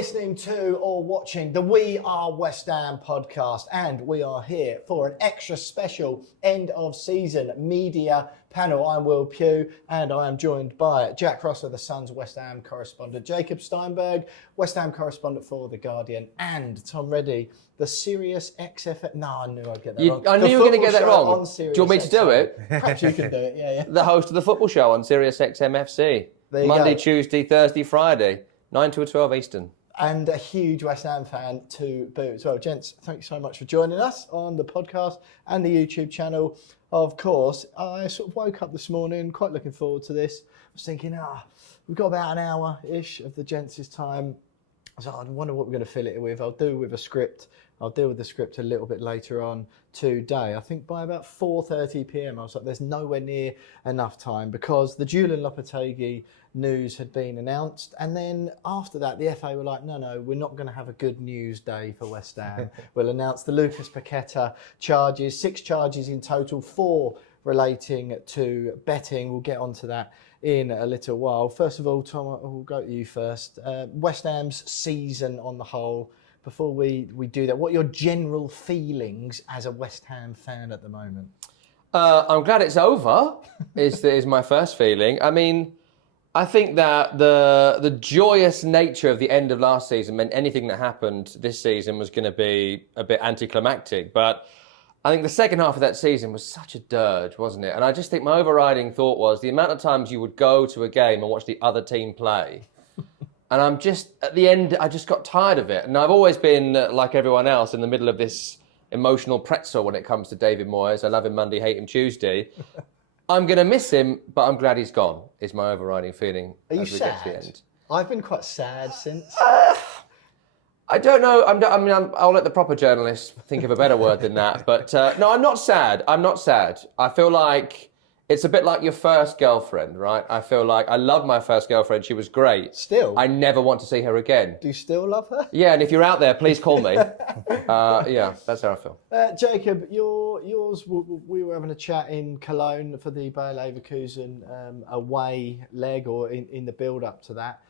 listening to or watching the We Are West Ham podcast, and we are here for an extra special end of season media panel. I'm Will Pugh, and I am joined by Jack Ross of the Sun's West Ham correspondent, Jacob Steinberg, West Ham correspondent for The Guardian, and Tom Reddy, the Sirius XFM. No, I knew I'd get that wrong. I knew you were going to get that wrong. Do you want me to do it? Perhaps you can do it, yeah. The host of the football show on Sirius XM FC. Monday, Tuesday, Thursday, Friday, 9 to 12 Eastern. And a huge West Ham fan to boot as well. Gents, thank you so much for joining us on the podcast and the YouTube channel. Of course, I sort of woke up this morning, quite looking forward to this. I was thinking, we've got about an hour-ish of the gents' time. So I wonder what we're going to fill it with. I'll deal with the script a little bit later on today. I think by about 4:30 p.m. I was like, there's nowhere near enough time because the Julen Lopetegui news had been announced. And then after that, the FA were like, no, we're not going to have a good news day for West Ham. We'll announce the Lucas Paqueta charges, 6 charges in total, 4 relating to betting. We'll get onto that in a little while. First of all, Tom, we'll go to you first. West Ham's season on the whole. Before we do that, what are your general feelings as a West Ham fan at the moment? I'm glad it's over, is my first feeling. I mean, I think that the joyous nature of the end of last season meant anything that happened this season was going to be a bit anticlimactic. But I think the second half of that season was such a dirge, wasn't it? And I just think my overriding thought was the amount of times you would go to a game and watch the other team play. And I'm just, at the end, I just got tired of it. And I've always been, like everyone else, in the middle of this emotional pretzel when it comes to David Moyes. I love him Monday, hate him Tuesday. I'm going to miss him, but I'm glad he's gone, is my overriding feeling. Are you as we sad? Get to the end. I've been quite sad since. I don't know. I'll let the proper journalists think of a better word than that. But no, I'm not sad. I feel like it's a bit like your first girlfriend, right? I feel like I love my first girlfriend. She was great. Still? I never want to see her again. Do you still love her? Yeah, and if you're out there, please call me. Yeah, that's how I feel. Jacob, yours, we were having a chat in Cologne for the Bayer Leverkusen away leg, or in the build-up to that.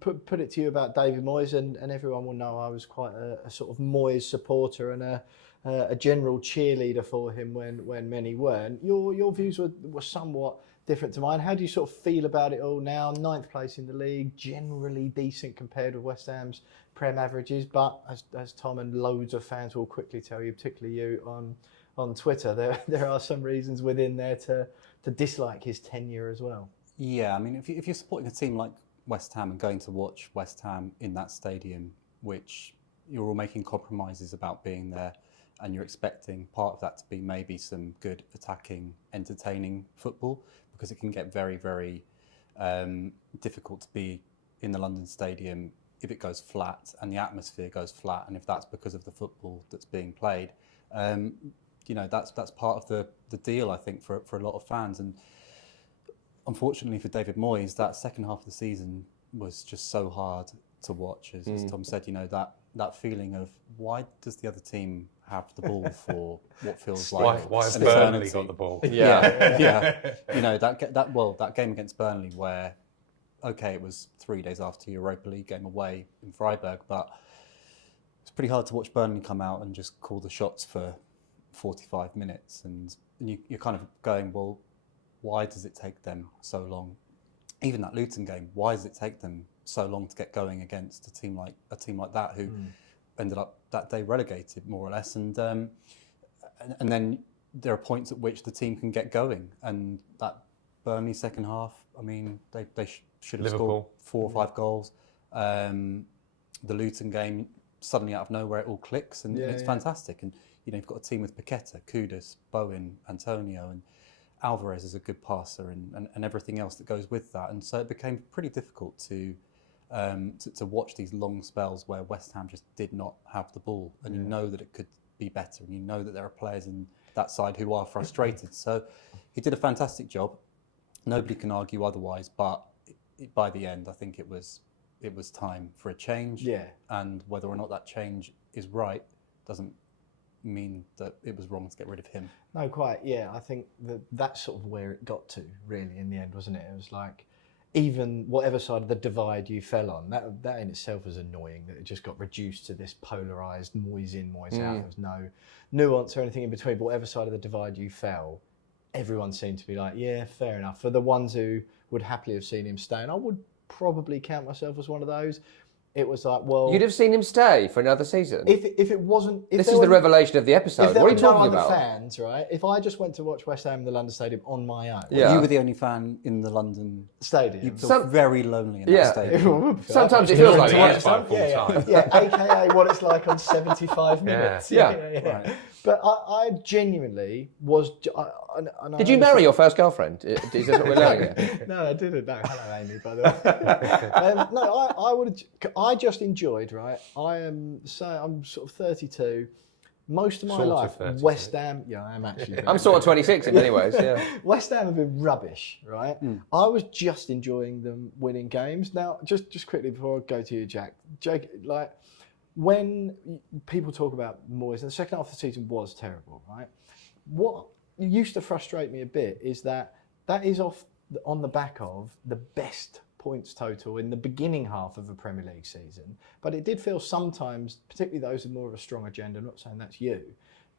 Put it to you about David Moyes, and everyone will know I was quite a sort of Moyes supporter and a general cheerleader for him when many weren't. Your views were somewhat different to mine. How do you sort of feel about it all now? 9th place in the league, generally decent compared with West Ham's Prem averages, but as Tom and loads of fans will quickly tell you, particularly you on Twitter, there are some reasons within there to dislike his tenure as well. Yeah, I mean, if you're supporting a team like West Ham and going to watch West Ham in that stadium, which you're all making compromises about being there, and you're expecting part of that to be maybe some good attacking, entertaining football, because it can get very, very difficult to be in the London Stadium if it goes flat and the atmosphere goes flat, and if that's because of the football that's being played. That's part of the deal, I think, for a lot of fans. And unfortunately for David Moyes, that second half of the season was just so hard to watch. As Tom said, that feeling of why does the other team have the ball for what feels like why has Burnley got the ball? Yeah. That game against Burnley, where it was 3 days after Europa League game away in Freiburg, but it's pretty hard to watch Burnley come out and just call the shots for 45 minutes, and you're kind of going, well, why does it take them so long? Even that Luton game, why does it take them so long to get going against a team like that who ended up that day relegated, more or less? And then there are points at which the team can get going. And that Burnley second half, I mean, they should have scored 4 or 5 goals. The Luton game, suddenly out of nowhere, it all clicks, and it's fantastic. And you've got a team with Paqueta, Kudus, Bowen, Antonio, and Alvarez is a good passer, and everything else that goes with that. And so it became pretty difficult to watch these long spells where West Ham just did not have the ball, and you know that it could be better, and you know that there are players in that side who are frustrated. So he did a fantastic job. Nobody can argue otherwise, but by the end, I think it was time for a change. Yeah. And whether or not that change is right doesn't mean that it was wrong to get rid of him. No, quite. Yeah, I think that's sort of where it got to, really, in the end, wasn't it? It was like, even whatever side of the divide you fell on, that in itself was annoying, that it just got reduced to this polarised Moyes in, Moyes out. There was no nuance or anything in between, but whatever side of the divide you fell, everyone seemed to be like, yeah, fair enough. For the ones who would happily have seen him stay, and I would probably count myself as one of those, it was like, well... You'd have seen him stay for another season? If it wasn't... This is the revelation of the episode. What are you talking about? If there were no other fans, right? If I just went to watch West Ham in the London Stadium on my own... Yeah. You were the only fan in the London... Stadium. You felt very lonely in that stadium. Sometimes it feels like it. Yeah, a.k.a. what it's like on 75 minutes. Yeah. Right. But I genuinely was... Did you marry your first girlfriend? Is that what we're learning here? No, I didn't. No, hello, Amy, by the way. No, I just enjoyed, right? I'm sort of 32. Most of my life, West Ham... Yeah, I am actually. I'm sort of 26 in many ways, yeah. West Ham have been rubbish, right? I was just enjoying them winning games. Now, just quickly before I go to you, Jack, like... When people talk about Moyes, and the second half of the season was terrible, right? What used to frustrate me a bit is that is on the back of the best points total in the beginning half of a Premier League season. But it did feel sometimes, particularly those with more of a strong agenda, I'm not saying that's you,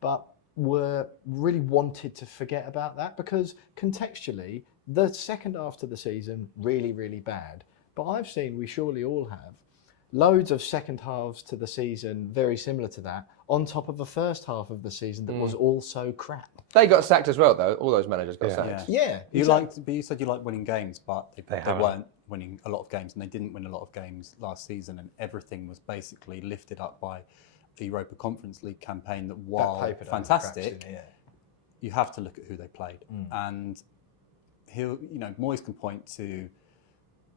but were really wanted to forget about that, because contextually, the second half of the season, really, really bad. But I've seen, we surely all have, loads of second halves to the season very similar to that, on top of the first half of the season that was also crap. They got sacked as well, though. All those managers got sacked. Yeah. But you said you liked winning games, but they weren't winning a lot of games, and they didn't win a lot of games last season, and everything was basically lifted up by the Europa Conference League campaign that, while fantastic, you have to look at who they played. And Moyes can point to,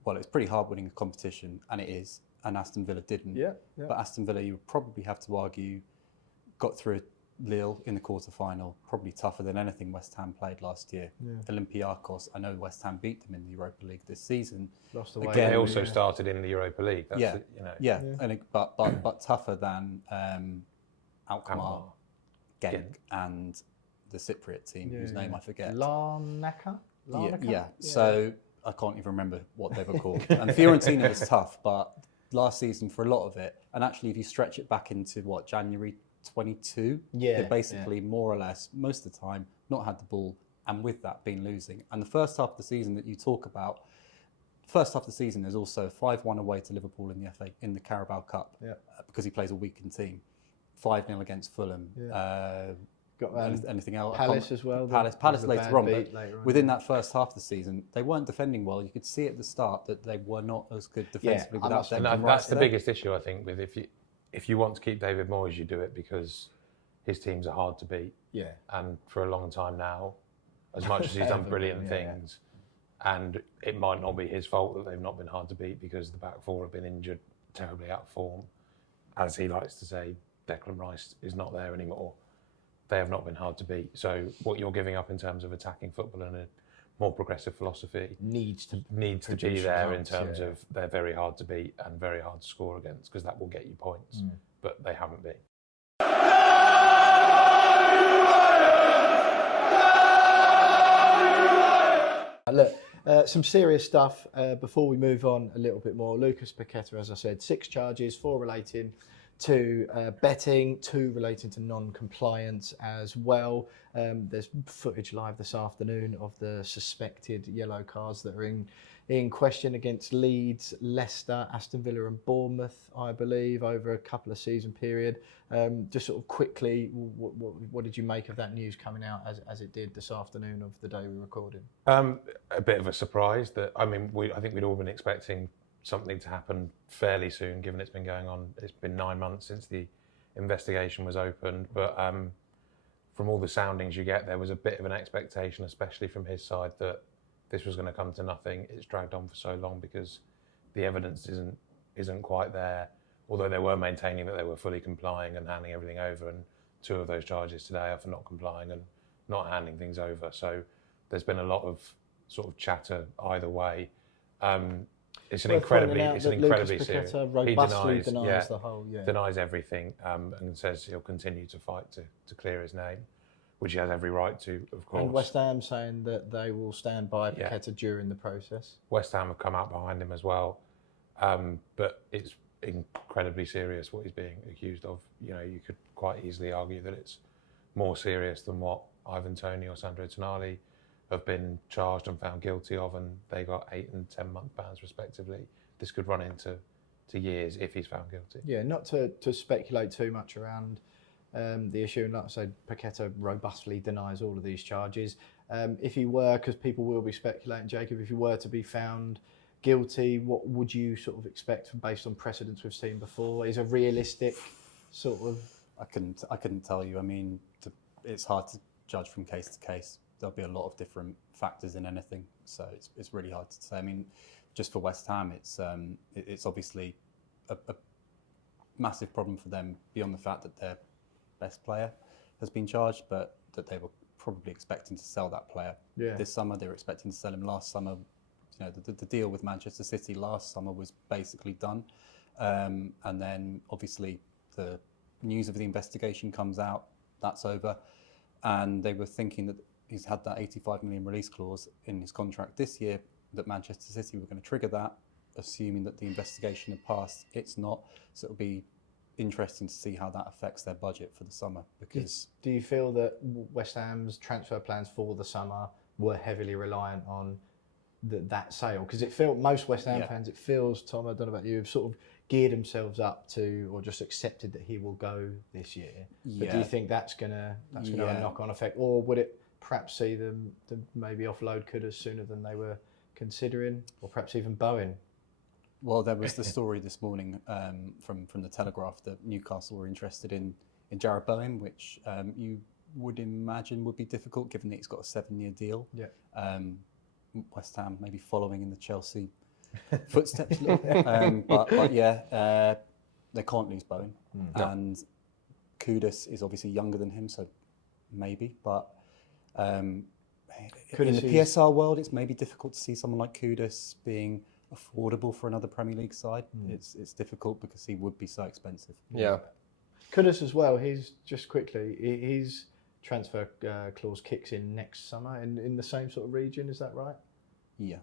well, it's pretty hard winning a competition, and it is. And Aston Villa didn't. Yeah. But Aston Villa, you would probably have to argue, got through Lille in the quarter-final, probably tougher than anything West Ham played last year. Olympiacos, I know West Ham beat them in the Europa League this season. Lost away. Again, they also started in the Europa League. That's but tougher than Alkmaar, Genk, and the Cypriot team, whose name I forget. Larnaca? So I can't even remember what they were called. And Fiorentina was tough, but last season for a lot of it, and actually if you stretch it back into January 22, they basically more or less most of the time not had the ball, and with that been losing. And the first half of the season that you talk about, first half of the season there's also 5-1 away to Liverpool in the Carabao Cup, because he plays a weakened team. 5-0 against Fulham. Got anything else? Palace as well. Palace later on, but within that first half of the season, they weren't defending well. You could see at the start that they were not as good defensively without them. And that's the biggest issue, I think, with if you want to keep David Moyes, you do it because his teams are hard to beat. Yeah. And for a long time now, as much as he's done brilliant things, and it might not be his fault that they've not been hard to beat because the back four have been injured, terribly out of form. As he likes to say, Declan Rice is not there anymore. They have not been hard to beat. So what you're giving up in terms of attacking football and a more progressive philosophy needs to be there in terms of they're very hard to beat and very hard to score against, because that will get you points. But they haven't been. Look, some serious stuff before we move on a little bit more. Lucas Paqueta, as I said, 6 charges, 4 relating to betting, 2 relating to non-compliance as well. There's footage live this afternoon of the suspected yellow cards that are in question against Leeds, Leicester, Aston Villa and Bournemouth, I believe, over a couple of season period. Just sort of quickly, what did you make of that news coming out as it did this afternoon of the day we recorded? A bit of a surprise. I think we'd all been expecting something to happen fairly soon, given it's been going on. It's been 9 months since the investigation was opened, but from all the soundings you get, there was a bit of an expectation, especially from his side, that this was going to come to nothing. It's dragged on for so long because the evidence isn't quite there, although they were maintaining that they were fully complying and handing everything over, and 2 of those charges today are for not complying and not handing things over. So there's been a lot of sort of chatter either way. It's an incredibly serious. He denies the whole, denies everything, and says he'll continue to fight to clear his name, which he has every right to, of course. And West Ham saying that they will stand by Paqueta during the process. West Ham have come out behind him as well, but it's incredibly serious what he's being accused of. You could quite easily argue that it's more serious than what Ivan Toney or Sandro Tonali have been charged and found guilty of, and they got 8 and 10 month bans respectively. This could run into years if he's found guilty. Yeah, not to speculate too much around the issue, and like I said, Paqueta robustly denies all of these charges. If he were, because people will be speculating, Jacob, if he were to be found guilty, what would you sort of expect based on precedents we've seen before? Is a realistic sort of... I couldn't tell you. I mean, it's hard to judge from case to case. There'll be a lot of different factors in anything, so it's really hard to say. I mean, just for West Ham, it's obviously a massive problem for them beyond the fact that their best player has been charged, but that they were probably expecting to sell that player this summer. They were expecting to sell him last summer. The deal with Manchester City last summer was basically done, and then obviously the news of the investigation comes out. That's over, and they were thinking that he's had that 85 million release clause in his contract this year, that Manchester City were going to trigger that, assuming that the investigation had passed. It's not, so it'll be interesting to see how that affects their budget for the summer. Because do you feel that West Ham's transfer plans for the summer were heavily reliant on that sale? Because it felt, most West Ham fans, it feels, Tom, I don't know about you, have sort of geared themselves up to, or just accepted that he will go this year. But do you think that's gonna have a knock-on effect, or would it perhaps see them to maybe offload Kudus sooner than they were considering, or perhaps even Bowen? Well, there was the story this morning from the Telegraph that Newcastle were interested in Jarrod Bowen, which you would imagine would be difficult given that he's got a 7-year deal. Yeah. West Ham maybe following in the Chelsea footsteps a little bit. But yeah, they can't lose Bowen. And Kudus is obviously younger than him, so maybe. But in the PSR world, it's maybe difficult to see someone like Kudus being affordable for another Premier League side. It's difficult because he would be so expensive. Yeah. Kudus as well, he's just quickly, his transfer clause kicks in next summer in the same sort of region, is that right? Yeah.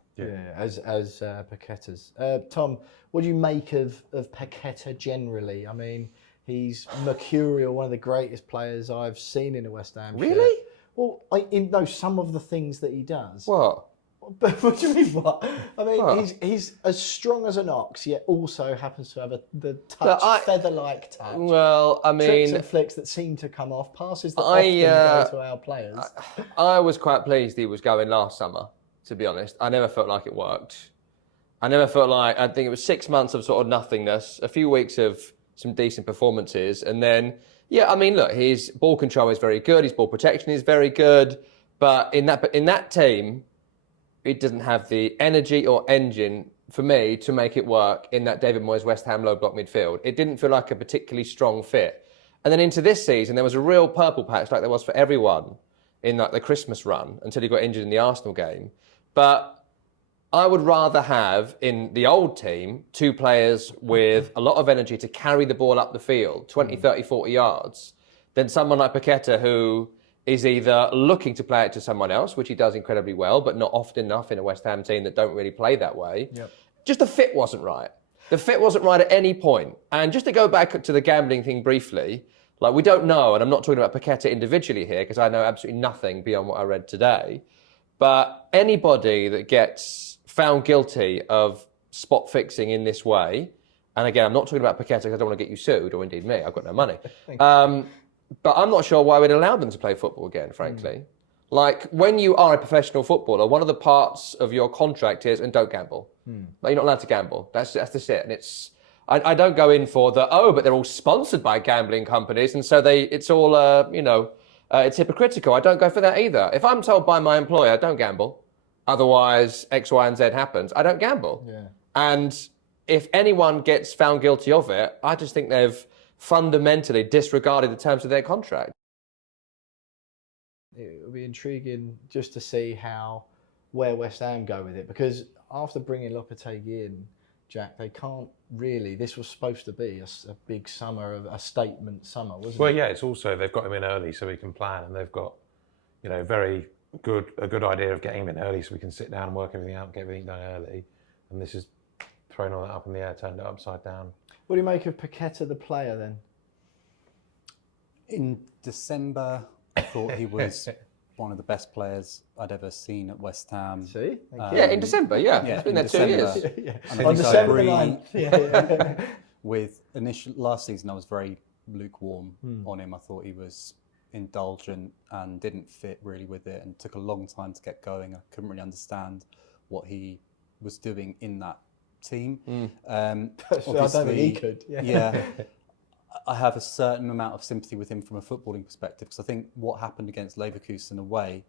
As Paqueta's. Tom, what do you make of Paqueta generally? I mean, he's mercurial, one of the greatest players I've seen in a West Ham shirt. Really? Well, some of the things that he does. What? What do you mean, what? I mean, he's as strong as an ox, yet also happens to have the feather-like touch. Well, I mean... Tricks and flicks that seem to come off, passes that often go to our players. I was quite pleased he was going last summer, to be honest. I never felt like it worked. I think it was 6 months of sort of nothingness, a few weeks of some decent performances, and then, look, his ball control is very good, his ball protection is very good, but in that team, it doesn't have the energy or engine for me to make it work in that David Moyes West Ham low block midfield. It didn't feel like a particularly strong fit. And then into this season, there was a real purple patch like there was for everyone in like the Christmas run until he got injured in the Arsenal game. But I would rather have in the old team 2 players with a lot of energy to carry the ball up the field, 20, 30, 40 yards, than someone like Paqueta who is either looking to play it to someone else, which he does incredibly well, but not often enough in a West Ham team that don't really play that way. Yep. Just the fit wasn't right. The fit wasn't right at any point. And just to go back to the gambling thing briefly, like we don't know, and I'm not talking about Paqueta individually here, because I know absolutely nothing beyond what I read today, but anybody that gets found guilty of spot fixing in this way, and again, I'm not talking about Paqueta because I don't want to get you sued, or indeed me, I've got no money. But I'm not sure why we'd allow them to play football again, frankly. Like, when you are a professional footballer, one of the parts of your contract is, and don't gamble. Like, you're not allowed to gamble. That's just it. And it's, I don't go in for but they're all sponsored by gambling companies, and so it's all, it's hypocritical. I don't go for that either. If I'm told by my employer, don't gamble, otherwise X, Y, and Z happens, I don't gamble. Yeah. And if anyone gets found guilty of it, I just think they've fundamentally disregarded the terms of their contract. It will be intriguing just to see where West Ham go with it, because after bringing Lopetegui in, Jack, they can't really. This was supposed to be a big summer, a statement summer, wasn't it? Well, yeah, it's also they've got him in early so he can plan, and they've got very a good idea of getting him in early so we can sit down and work everything out and get everything done early. And this is thrown all that up in the air, turned it upside down. What do you make of Paqueta, the player, then? In December, I thought he was one of the best players I'd ever seen at West Ham. See? Thank Yeah, in December, yeah. He's been there 2 years. And I On think I December agree 9th. Yeah. with last season, I was very lukewarm on him. I thought he was indulgent and didn't fit really with it, and took a long time to get going. I couldn't really understand what he was doing in that team. I don't think he could. Yeah. I have a certain amount of sympathy with him from a footballing perspective, because I think what happened against Leverkusen away,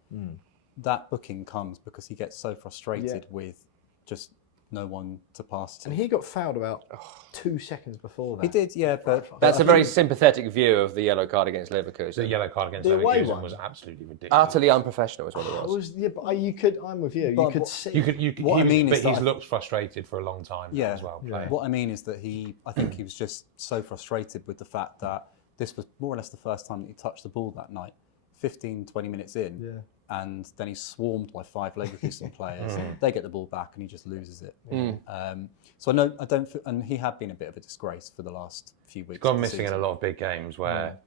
that booking comes because he gets so frustrated with just no one to pass to. And he got fouled about 2 seconds before that. He did, yeah, but That's a very sympathetic view of the yellow card against Leverkusen. The yellow card against The away Leverkusen one? was absolutely ridiculous. Utterly unprofessional is what it was. I'm with you. But You could what- see. What I mean is he's that looked frustrated for a long time Yeah. as well. Playing. What I mean is that I think he was just so frustrated with the fact that this was more or less the first time that he touched the ball that night. 15, 20 minutes in, and then he's swarmed by 5 Leverkusen players. They get the ball back and he just loses it. So I don't, and he had been a bit of a disgrace for the last few weeks. He's gone of the missing in a season. lot of big games where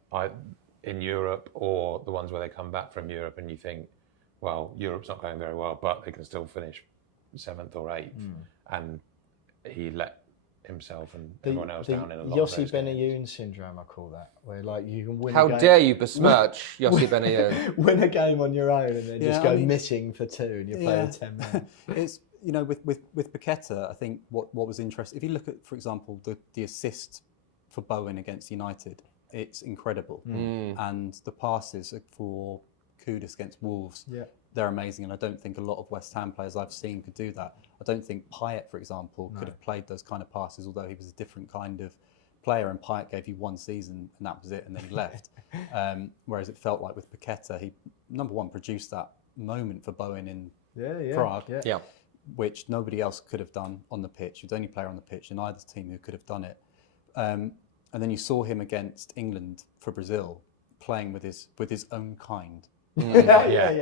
in Europe, or the ones where they come back from Europe and you think, well, Europe's not going very well, but they can still finish 7th or 8th. And he let himself and everyone else down in a lot of Yossi those games. Benayoun syndrome, I call that, where like you can win. How a game, dare you besmirch Yossi Benayoun? win a game on your own and then Yeah, just go I mean- missing for 2 and you play with 10 men. It's with Paqueta, I think what was interesting, if you look at, for example, the assist for Bowen against United, it's incredible, and the passes for Kudus against Wolves, they're amazing, and I don't think a lot of West Ham players I've seen could do that. I don't think Payet, for example, could have played those kind of passes, although he was a different kind of player, and Payet gave you 1 season and that was it, and then he left. Whereas it felt like with Paqueta, he, number one, produced that moment for Bowen in Prague, Yeah. which nobody else could have done on the pitch. He was the only player on the pitch in either team who could have done it. And then you saw him against England for Brazil, playing with his own kind.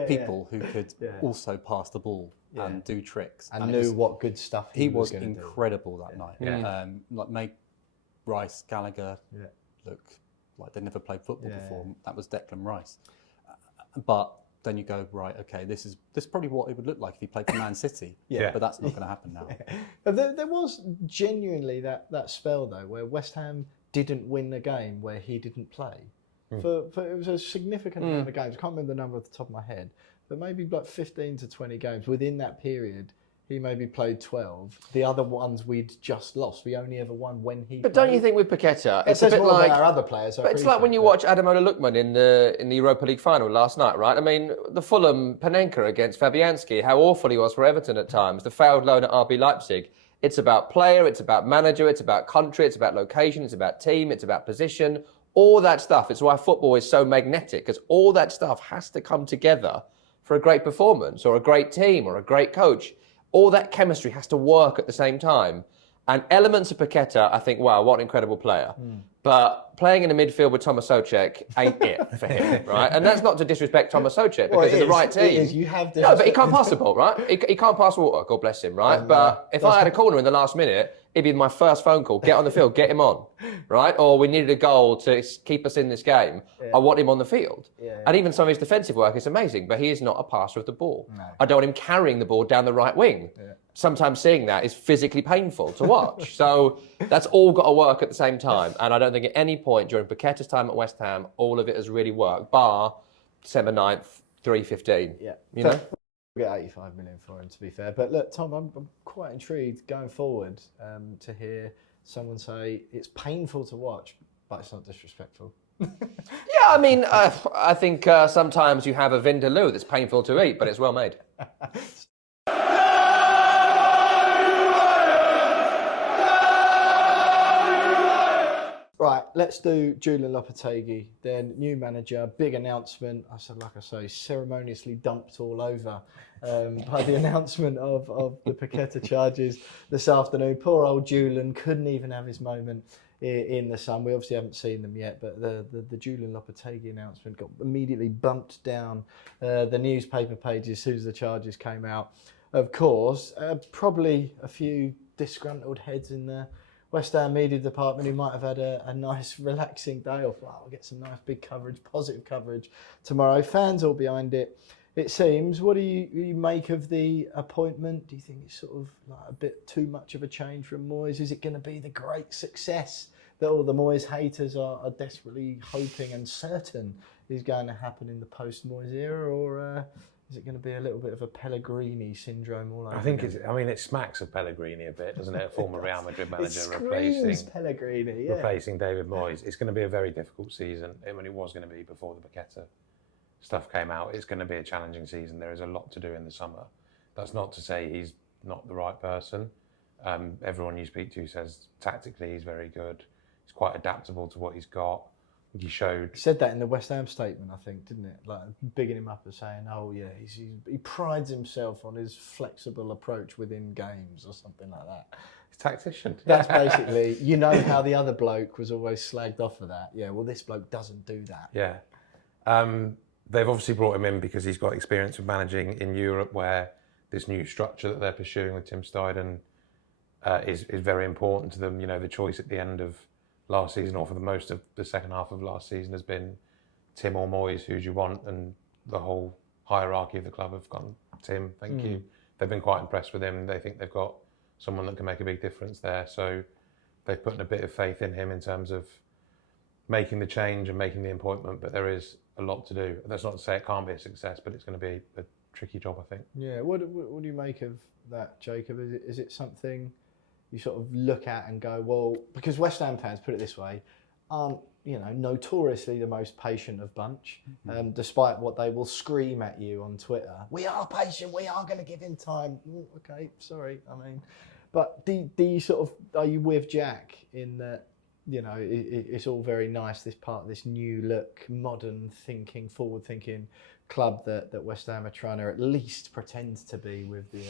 People who could also pass the ball and do tricks. And knew what good stuff he was was going to do. incredible that night. Like made Rice, Gallagher look like they'd never played football before. That was Declan Rice. But then you go, right, okay, this is probably what it would look like if he played for Man City. But that's not going to happen now. But there was genuinely that spell though where West Ham didn't win a game where he didn't play. For it was a significant amount of games. I can't remember the number off the top of my head, but maybe like 15 to 20 games within that period. He maybe played 12. The other ones we'd just lost. We only ever won when he. But don't you think with Paqueta, It it's a says bit more like about our other players. I But it's like when you watch Ademola Lookman in the Europa League final last night, right? I mean, the Fulham Panenka against Fabianski, how awful he was for Everton at times, the failed loan at RB Leipzig. It's about player, it's about manager, it's about country, it's about location, it's about team, it's about position, all that stuff. It's why football is so magnetic, because all that stuff has to come together for a great performance or a great team or a great coach. All that chemistry has to work at the same time. And elements of Paqueta, I think, wow, what an incredible player. But playing in the midfield with Tomas Soucek ain't it for him, right? And that's not to disrespect Tomas Soucek, because he's the right team. It is. You have No, but he can't pass the ball, right? He can't pass water, God bless him, right? But if I had a corner in the last minute, it'd be my first phone call. Get on the field, get him on, right? Or we needed a goal to keep us in this game. I want him on the field. And even some of his defensive work is amazing, but he is not a passer of the ball. I don't want him carrying the ball down the right wing. Sometimes seeing that is physically painful to watch. So that's all got to work at the same time. And I don't think at any point during Paqueta's time at West Ham, all of it has really worked, bar December 9th, 3:15. You know? We'll get 85 million for him, to be fair. But look, Tom, I'm quite intrigued going forward to hear someone say it's painful to watch, but it's not disrespectful. Yeah, I mean, I think sometimes you have a vindaloo that's painful to eat, but it's well made. Right, let's do Julen Lopetegui, their new manager. Big announcement. Like I say, ceremoniously dumped all over by the announcement of the Paqueta charges this afternoon. Poor old Julen couldn't even have his moment in the sun. We obviously haven't seen them yet, but the Julen Lopetegui announcement got immediately bumped down the newspaper pages as soon as the charges came out. Of course, probably a few disgruntled heads in the West Ham media department who might have had a nice relaxing day off. Wow, we'll get some nice big coverage, positive coverage tomorrow. Fans all behind it, it seems. What do you make of the appointment? Do you think it's sort of like a bit too much of a change from Moyes? Is it going to be the great success that all the Moyes haters are desperately hoping and certain is going to happen in the post-Moyes era, or is it going to be a little bit of a Pellegrini syndrome all over? I think it smacks of Pellegrini a bit, doesn't it? A former Real Madrid manager Pellegrini, replacing David Moyes. It's going to be a very difficult season. I mean, it was going to be before the Paqueta stuff came out. It's going to be a challenging season. There is a lot to do in the summer. That's not to say he's not the right person. Everyone you speak to says tactically he's very good. He's quite adaptable to what he's got. He said that in the West Ham statement, I think, didn't it? Like bigging him up and saying, "Oh yeah, he prides himself on his flexible approach within games," or something like that. He's a tactician. That's basically, you know, how the other bloke was always slagged off for that. Yeah, well, this bloke doesn't do that. Yeah, they've obviously brought him in because he's got experience of managing in Europe, where this new structure that they're pursuing with Tim Steidten is very important to them. You know, the choice at the end of last season, or for the most of the second half of last season, has been Tim or Moyes, who do you want? And the whole hierarchy of the club have gone, Tim, thank you. They've been quite impressed with him. They think they've got someone that can make a big difference there. So they've put in a bit of faith in him in terms of making the change and making the appointment, but there is a lot to do. That's not to say it can't be a success, but it's going to be a tricky job, I think. Yeah, what do you make of that, Jacob? Is it something you sort of look at and go, well, because West Ham fans, put it this way, aren't, you know, notoriously the most patient of bunch, despite what they will scream at you on Twitter. We are patient, we are going to give him time. Okay, sorry, I mean, but do you sort of, are you with Jack in that, you know, it's all very nice, this part of this new look, modern thinking, forward thinking club that West Ham are trying to at least pretend to be with the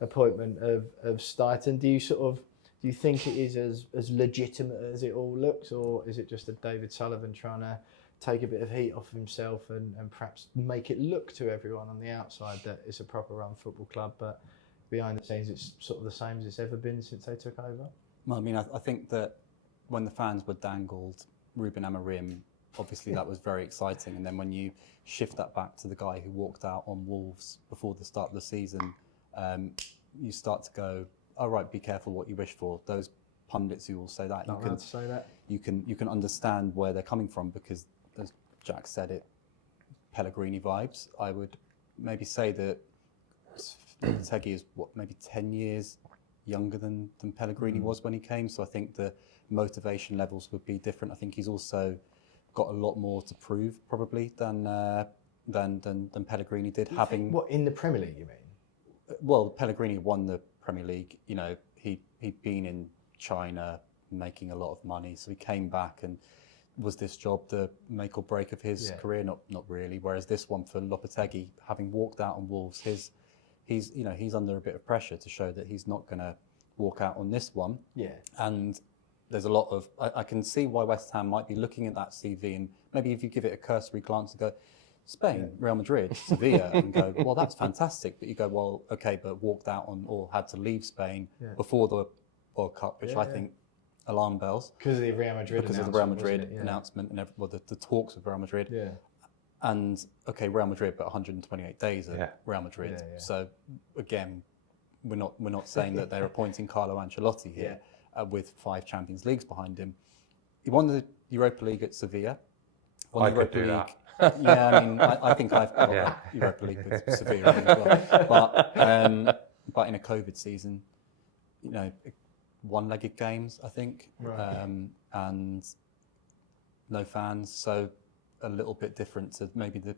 appointment of Steidten? Do you think it is as legitimate as it all looks, or is it just a David Sullivan trying to take a bit of heat off himself and perhaps make it look to everyone on the outside that it's a proper run football club, but behind the scenes it's sort of the same as it's ever been since they took over? Well, I mean, I think that when the fans were dangled Ruben Amorim, obviously that was very exciting, and then when you shift that back to the guy who walked out on Wolves before the start of the season, you start to go, all right, be careful what you wish for. Those pundits who will say that, you can understand where they're coming from, because, as Jack said it, Pellegrini vibes. I would maybe say that Lopetegui is maybe 10 years younger than Pellegrini was when he came. So I think the motivation levels would be different. I think he's also got a lot more to prove probably than Pellegrini did. What, in the Premier League, you mean? Well, Pellegrini won the Premier League. You know, he'd been in China making a lot of money, so he came back, and was this job the make or break of his career? Not really. Whereas this one for Lopetegui, having walked out on Wolves, he's under a bit of pressure to show that he's not going to walk out on this one. Yeah. And there's a lot of, I can see why West Ham might be looking at that CV, and maybe if you give it a cursory glance and go, Spain, Real Madrid, Sevilla, and go, well, that's fantastic. But you go, well, okay, but walked out on, or had to leave Spain before the World Cup, which I think alarm bells. Because of the Real Madrid announcement and the talks with Real Madrid. Yeah. And, okay, Real Madrid, but 128 days at Real Madrid. Yeah, yeah. So, again, we're not saying that they're appointing Carlo Ancelotti here with 5 Champions Leagues behind him. He won the Europa League at Sevilla. I could do that. Yeah, I mean, I think I've got Europa League with Sevilla as well. But in a COVID season, you know, one-legged games, I think, and no fans, so a little bit different to maybe the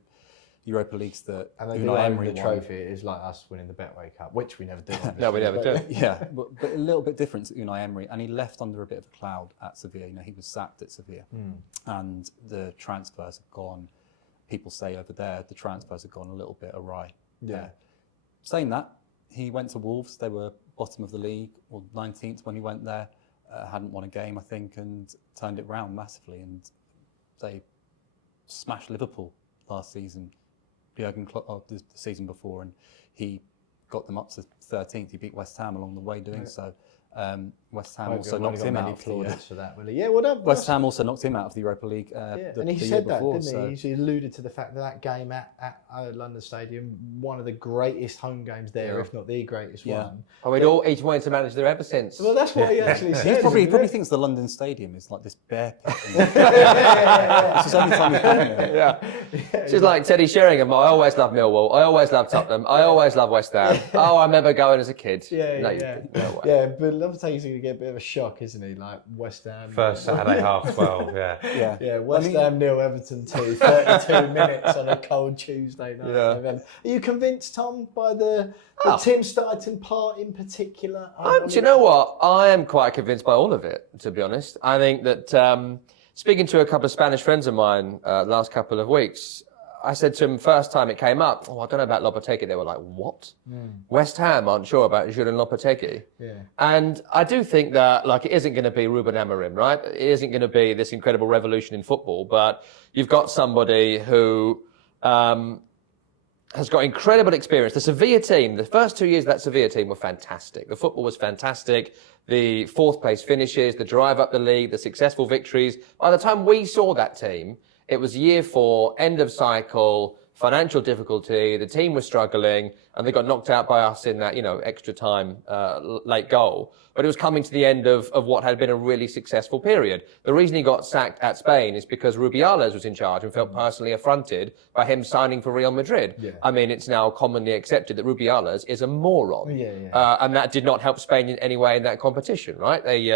Europa Leagues that Unai Emery won. The trophy is like us winning the Betway Cup, which we never do. No, we never do. Yeah, but a little bit different to Unai Emery, and he left under a bit of a cloud at Sevilla. You know, he was sacked at Sevilla, and the transfers have gone. People say over there the transfers have gone a little bit awry. Yeah. Saying that, he went to Wolves. They were bottom of the league, or 19th when he went there. hadn't won a game, I think, and turned it round massively. And they smashed Liverpool last season, Jurgen Klopp, the season before, and he got them up to 13th. He beat West Ham along the way doing so. West Ham also knocked him out of the for that, really. Yeah, well, West Ham also knocked him out of the Europa League. And he said that, didn't he? He alluded to the fact that that game at London Stadium, one of the greatest home games there, if not the greatest one. Oh, he's wanted to manage there ever since. Well, that's what he actually said. He probably thinks the London Stadium is like this bear pit. It's the only time he's been there. It's just like Teddy Sheringham. I always loved Millwall. I always loved Tottenham. I always loved West Ham. Oh, I remember going as a kid. But Lopetegui's going to get a bit of a shock, isn't he? Like West Ham. First Saturday, 12:30, Yeah, West Ham 0, Everton 2, 32 minutes on a cold Tuesday night. Are you convinced, Tom, by the Tim Steidten part in particular? Do you know what? I am quite convinced by all of it, to be honest. I think that speaking to a couple of Spanish friends of mine the last couple of weeks, I said to them first time it came up, I don't know about Lopetegui. They were like, what? West Ham aren't sure about Julen Lopetegui. And I do think that it isn't going to be Ruben Amorim, right? It isn't going to be this incredible revolution in football, but you've got somebody who has got incredible experience. The Sevilla team, the first 2 years of that Sevilla team were fantastic. The football was fantastic. The fourth place finishes, the drive up the league, the successful victories. By the time we saw that team, it was year 4, end of cycle, financial difficulty. The team was struggling, and they got knocked out by us in that, extra time late goal. But it was coming to the end of what had been a really successful period. The reason he got sacked at Spain is because Rubiales was in charge and felt personally affronted by him signing for Real Madrid. I mean, it's now commonly accepted that Rubiales is a moron. And that did not help Spain in any way in that competition, right? They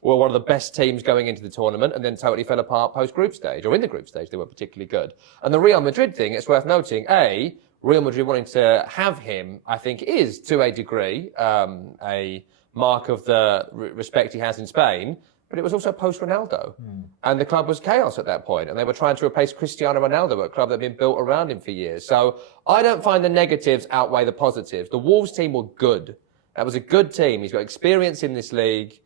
were one of the best teams going into the tournament and then totally fell apart post-group stage, or in the group stage, they were particularly good. And the Real Madrid thing, it's worth noting, Real Madrid wanting to have him, I think, is, to a degree, a mark of the respect he has in Spain, but it was also post-Ronaldo. And the club was chaos at that point, and they were trying to replace Cristiano Ronaldo, a club that had been built around him for years. So I don't find the negatives outweigh the positives. The Wolves team were good. That was a good team. He's got experience in this league.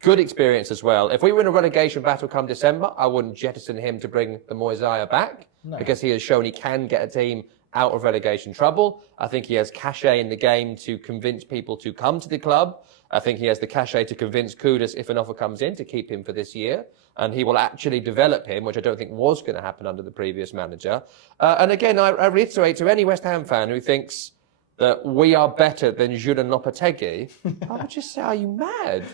Good experience as well. If we were in a relegation battle come December, I wouldn't jettison him to bring the Moyes back because he has shown he can get a team out of relegation trouble. I think he has cachet in the game to convince people to come to the club. I think he has the cachet to convince Kudus, if an offer comes in, to keep him for this year. And he will actually develop him, which I don't think was going to happen under the previous manager. And again, I reiterate to any West Ham fan who thinks that we are better than Julen Lopetegui, I would just say, are you mad?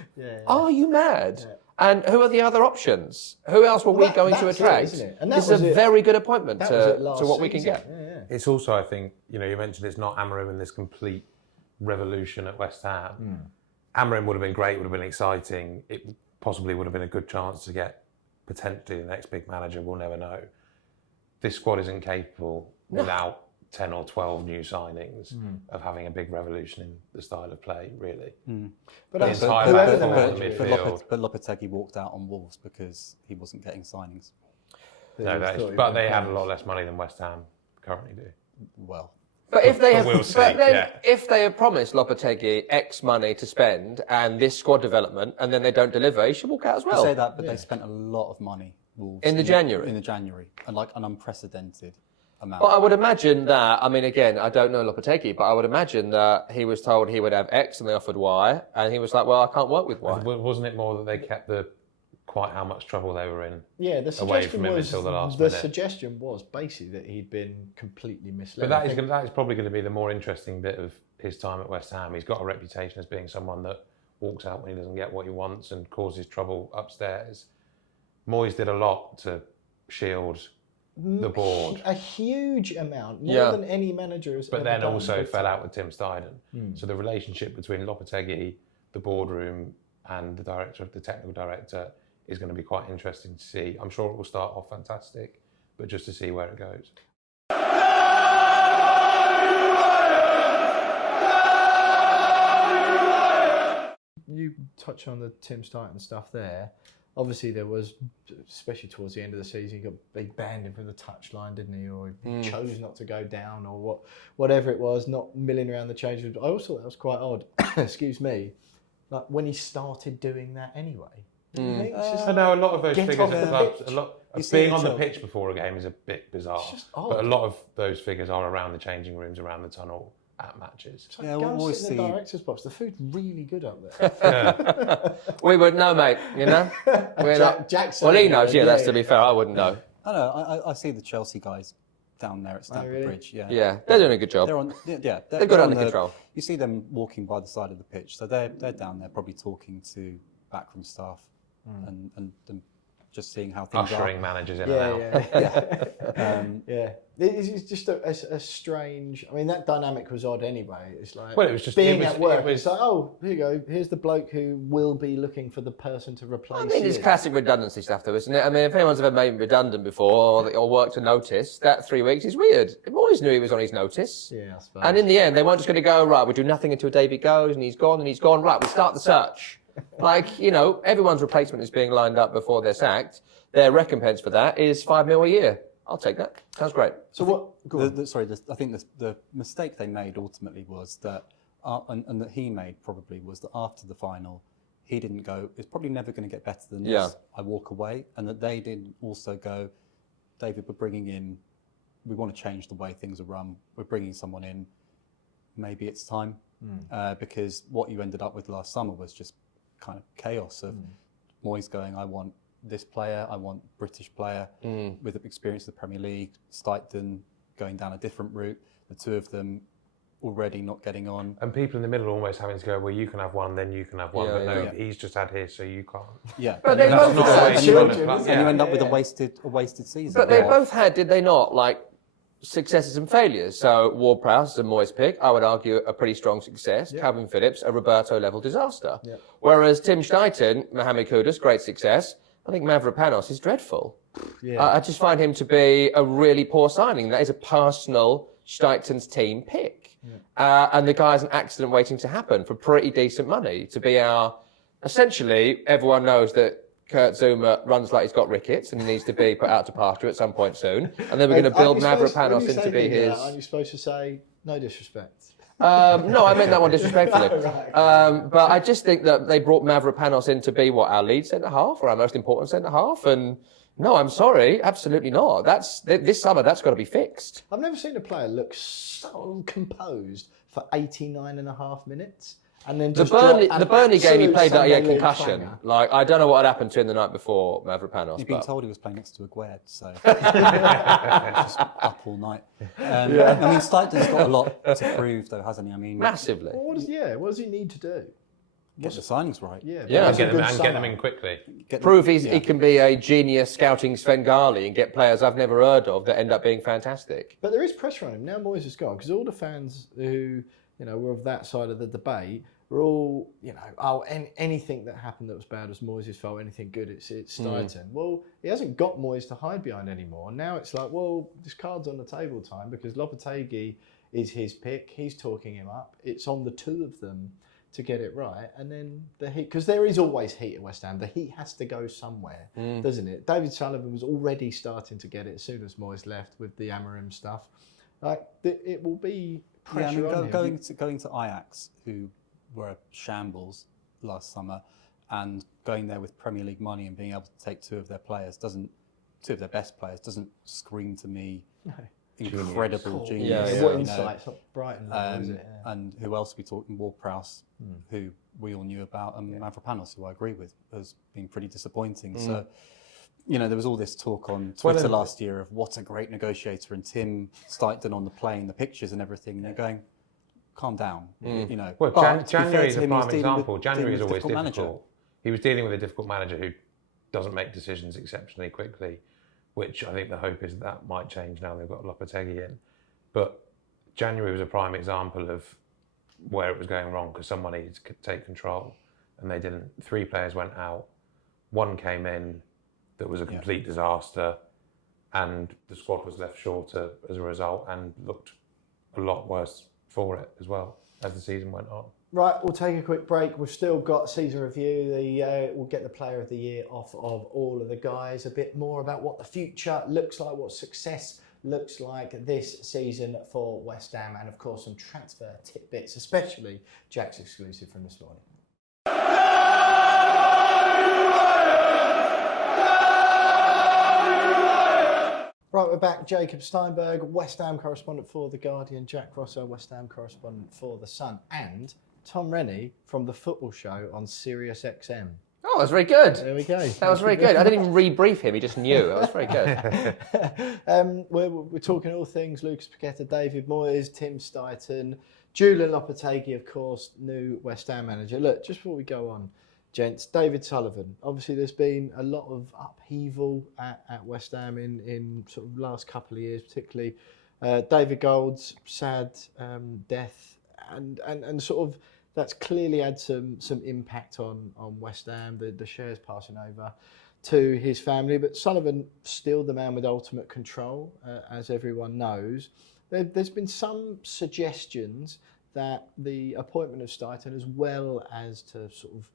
Are you mad? And who are the other options? Who else were we going to attract? Isn't it? And this is a very good appointment to what we can season. get. It's also, I think, you mentioned it's not Amorim and this complete revolution at West Ham. Amorim would have been great, would have been exciting. It possibly would have been a good chance to get potentially the next big manager. We'll never know. This squad isn't capable without 10 or 12 new signings of having a big revolution in the style of play, really. But Lopetegui walked out on Wolves because he wasn't getting signings. But they had a lot less money than West Ham currently do. Well, but if they have, we'll see, if they have promised Lopetegui X money to spend and this squad development, and then they don't deliver, he should walk out as well. You say that, but they spent a lot of money, Wolves, in January, and like an unprecedented amount. Well, I would imagine that. I mean, again, I don't know Lopetegui, but I would imagine that he was told he would have X and they offered Y, and he was like, "Well, I can't work with Y." Wasn't it more that they kept quite how much trouble they were in? Yeah, the away suggestion from him was until the last minute. suggestion was basically that he'd been completely misled. But that is probably going to be the more interesting bit of his time at West Ham. He's got a reputation as being someone that walks out when he doesn't get what he wants and causes trouble upstairs. Moyes did a lot to shield the board. A huge amount, more than any manager has But ever then done also before. fell out with Tim Steidten. So the relationship between Lopetegui, the boardroom, and the technical director is going to be quite interesting to see. I'm sure it will start off fantastic, but just to see where it goes. You touch on the Tim Steidten stuff there. Obviously, there was, especially towards the end of the season, they banned him from the touchline, didn't he? Or he chose not to go down, or whatever it was, not milling around the change rooms. I also thought that was quite odd. Excuse me. like when he started doing that anyway. It's just I know a lot of those Get figures off the for clubs, pitch. being on the pitch before a game is a bit bizarre. It's just odd. But a lot of those figures are around the changing rooms, around the tunnel, at matches. It's like, Yeah, go we'll and always sit in the see- director's box. The food's really good up there. We wouldn't know, mate. You know, we're not. Jack's Well, he saying knows. that, Yeah, that's to be fair. I wouldn't know. I know. I see the Chelsea guys down there at Stamford really? Bridge. Yeah. Yeah, they're doing a good job. They're on. Yeah, They've got it they're under on control. You see them walking by the side of the pitch, so they're down there probably talking to backroom staff and just seeing how things Ushering are. managers in and out. Yeah. It's just a strange. I mean, that dynamic was odd anyway. It's like Well, it was just being it was, at work. It was, It's like, oh, here you go. Here's the bloke who will be looking for the person to replace. I mean, it's you. classic redundancy stuff, though, isn't it? I mean, if anyone's ever made redundant before or worked a notice, that 3 weeks is weird. Moyes knew he was on his notice. Yeah, I suppose. And in the end, they weren't just going to go, right, we'll do nothing until David goes and he's gone, right, we'll start the search. Like, you know, everyone's replacement is being lined up before they're sacked. Their recompense for that is $5 million a year. I'll take that. Sounds great. So what? Go on. I think the mistake they made ultimately was that, and that he made probably was that after the final, he didn't go. It's probably never going to get better than this. Yeah. I walk away, and that they didn't also go. David, we're bringing in. We want to change the way things are run. We're bringing someone in. Maybe it's time, because what you ended up with last summer was just kind of chaos of Moyes going, I want this player, I want British player with experience of the Premier League, Steidten going down a different route, the two of them already not getting on. and people in the middle almost having to go, well, you can have one, then you can have one. Yeah, but no, yeah. he's just had his, so you can't. Yeah, But and they you- both not had the way you children, run a club. isn't and you Yeah. end up with a wasted season. But they Yeah. both had, did they not, like, successes and failures? So Ward-Prowse is a Moyes pick. I would argue a pretty strong success. Calvin Phillips, a Roberto-level disaster. Whereas Tim Steidten, Mohamed Kudus, great success. I think Mavropanos is dreadful. I just find him to be a really poor signing. That is a personal Steidten's team pick. And the guy's an accident waiting to happen for pretty decent money to be our... Essentially, everyone knows that Kurt Zouma runs like he's got rickets and he needs to be put out to pasture at some point soon. And then we're going to build Mavropanos into be his... Aren't you supposed to say no disrespect? No, I meant that one disrespectfully. But I just think that they brought Mavropanos in to be our lead centre-half or our most important centre-half. And no, I'm sorry, absolutely not. This summer, that's got to be fixed. I've never seen a player look so composed for 89.5 minutes. And then The just drop an Burnley game, he absolute played that he had Sunday league concussion. clanger. Like, I don't know what had happened to him the night before, Mavropanos. You've been but- told he was playing next to Aguerd, so just up all night. I mean, Steidten's got a lot to prove, though, hasn't he? I mean, Massively. Well, what does he need to do? get the signings right. Yeah, Yeah. that's a Get them, good and get them summer. in quickly. Prove he can be a genius scouting Svengali and get players I've never heard of that end up being fantastic. But there is pressure on him now. Moyes is gone because all the fans who were of that side of the debate were all anything that happened that was bad was Moyes' fault. Anything good, it's Steidten. Well, he hasn't got Moyes to hide behind anymore. Now it's like, well, this card's on the table time because Lopetegui is his pick. He's talking him up. It's on the two of them to get it right, and then the heat, because there is always heat at West Ham. The heat has to go somewhere, doesn't it? David Sullivan was already starting to get it as soon as Moyes left with the Amorim stuff. Like it will be pressure on him. Going to Ajax, who were a shambles last summer, and going there with Premier League money and being able to take two of their best players doesn't scream to me incredible genius. Yeah, What you know. insights? Not Brighton, level, is it? Yeah. And who else are we talking? Ward-Prowse, who we all knew about, and Mavropanos, who I agree with, has been pretty disappointing. So, there was all this talk on Twitter last year of what a great negotiator, and Tim Steidten on the plane, the pictures and everything. And you're going, calm down. Well, But to be fair January is to a him, he's prime dealing with- example. January is dealing with always a difficult. manager. He was dealing with a difficult manager who doesn't make decisions exceptionally quickly, which I think the hope is that might change now they've got Lopetegui in. But January was a prime example of where it was going wrong because someone needed to take control and they didn't. 3 players went out, 1 came in that was a complete disaster, and the squad was left shorter as a result and looked a lot worse for it as well as the season went on. Right, we'll take a quick break. We've still got season review. We'll get the player of the year off of all of the guys. A bit more about what the future looks like, what success looks like this season for West Ham, and of course some transfer tidbits, especially Jack's exclusive from this morning. Right, we're back. Jacob Steinberg, West Ham correspondent for The Guardian, Jack Rosso, West Ham correspondent for The Sun, and Tom Rennie from The Football Show on Sirius XM. Oh, that was very good. There we go. That was very good. I didn't even rebrief him, he just knew. That was very good. We're talking all things Lucas Paqueta, David Moyes, Tim Steidten, Julen Lopetegui, of course, new West Ham manager. Look, just before we go on, gents, David Sullivan. Obviously, there's been a lot of upheaval at West Ham in sort of last couple of years, particularly David Gold's sad death, and sort of that's clearly had some impact on West Ham. The shares passing over to his family, but Sullivan still the man with ultimate control, as everyone knows. There's been some suggestions that the appointment of Steidten, as well as to sort of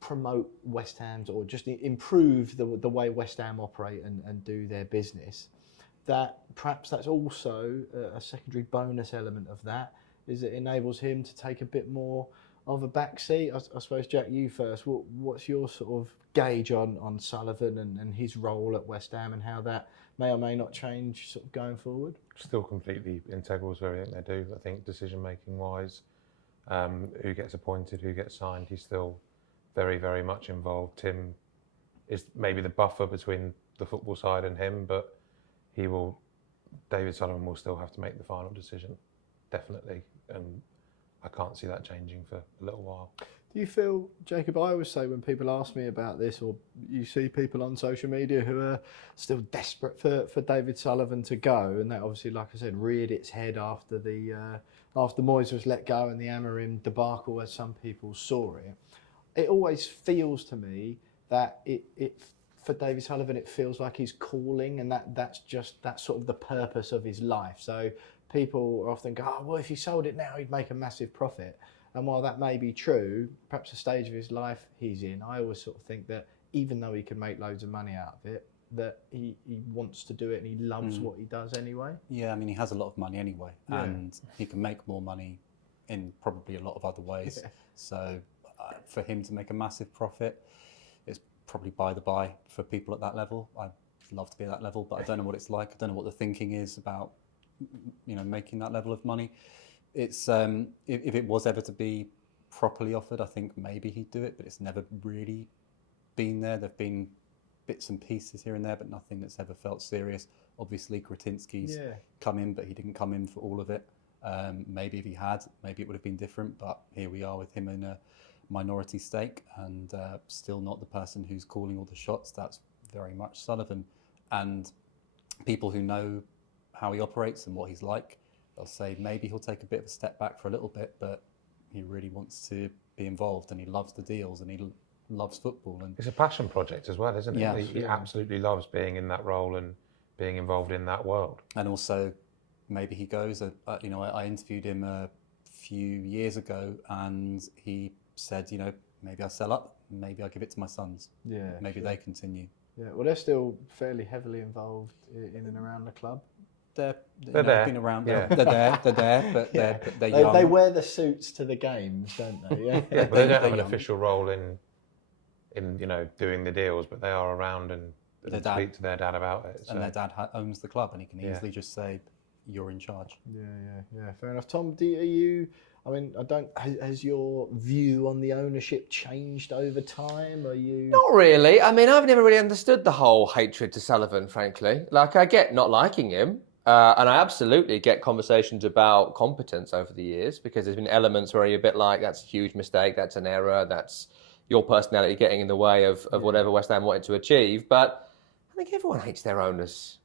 promote West Ham's or just improve the way West Ham operate and do their business, that perhaps that's also a secondary bonus element of that, is it enables him to take a bit more of a backseat. I suppose, Jack, you first. What's your sort of gauge on Sullivan and his role at West Ham and how that may or may not change sort of going forward? Still completely integral to everything they do. I think decision-making wise, who gets appointed, who gets signed, he's still very, very much involved. Tim is maybe the buffer between the football side and him, but David Sullivan will still have to make the final decision, definitely. And I can't see that changing for a little while. Do you feel, Jacob, I always say when people ask me about this, or you see people on social media who are still desperate for David Sullivan to go, and that obviously, like I said, reared its head after Moyes was let go and the Amorim debacle, as some people saw it. It always feels to me that it for David Sullivan, it feels like he's calling, and that's sort of the purpose of his life. So people often go, oh, well, if he sold it now, he'd make a massive profit. And while that may be true, perhaps the stage of his life he's in, I always sort of think that even though he can make loads of money out of it, that he wants to do it and he loves what he does anyway. Yeah, I mean, he has a lot of money anyway, and he can make more money in probably a lot of other ways. Yeah. So for him to make a massive profit, it's probably by the by for people at that level. I'd love to be at that level, but I don't know what it's like. I don't know what the thinking is about, making that level of money. It's if it was ever to be properly offered, I think maybe he'd do it, but it's never really been there. There've been bits and pieces here and there, but nothing that's ever felt serious. Obviously, Kretinsky's come in, but he didn't come in for all of it. Maybe if he had, maybe it would have been different, but here we are with him in a minority stake and still not the person who's calling all the shots. That's very much Sullivan. And people who know how he operates and what he's like, they'll say maybe he'll take a bit of a step back for a little bit, but he really wants to be involved and he loves the deals and he loves football. And it's a passion project as well, isn't it? Yeah, he absolutely loves being in that role and being involved in that world. And also, maybe he goes. I interviewed him a few years ago, and he said, maybe I sell up, maybe I give it to my sons. Yeah, maybe they continue. Yeah, well, they're still fairly heavily involved in and around the club. They're there. Been around. Yeah. They're there, but they're young. They wear the suits to the games, don't they? Yeah, yeah, but they don't have an official role in doing the deals, but they are around and speak to their dad about it. So. And their dad owns the club, and he can easily just say, "You're in charge." Yeah. Fair enough. Tom, has your view on the ownership changed over time? Are you? Not really. I mean, I've never really understood the whole hatred to Sullivan, frankly. Like, I get not liking him. And I absolutely get conversations about competence over the years, because there's been elements where you're a bit like, that's a huge mistake, that's an error, that's your personality getting in the way of whatever West Ham wanted to achieve. But I think everyone hates their owners.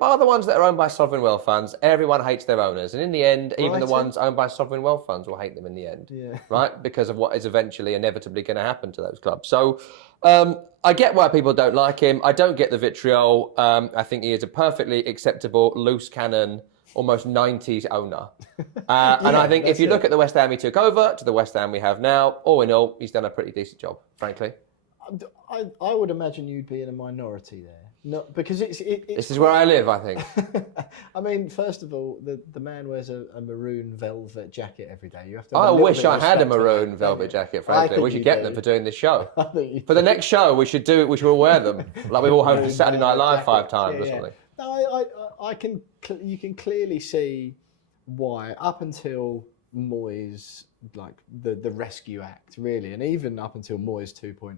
Bar the ones that are owned by sovereign wealth funds, everyone hates their owners. And in the end, even the ones owned by sovereign wealth funds will hate them in the end, right? Because of what is eventually inevitably going to happen to those clubs. So I get why people don't like him. I don't get the vitriol. I think he is a perfectly acceptable, loose cannon, almost 90s owner. And I think if you look at the West Ham he took over to the West Ham we have now, all in all, he's done a pretty decent job, frankly. I would imagine you'd be in a minority there. No, because it's This is where I live, I think. I mean, first of all, the man wears a maroon velvet jacket every day. You have to. I Have a little wish bit of I had a respect for maroon that, velvet don't you? jacket, I frankly. think We should you get do. them for doing this show. I think you For the do. next show, we should all wear them. Like we've all hosted Saturday Night Live 5 times or Yeah, yeah. something. No, I can. You can clearly see why up until Moyes, like the rescue act, really, and even up until Moyes 2.0,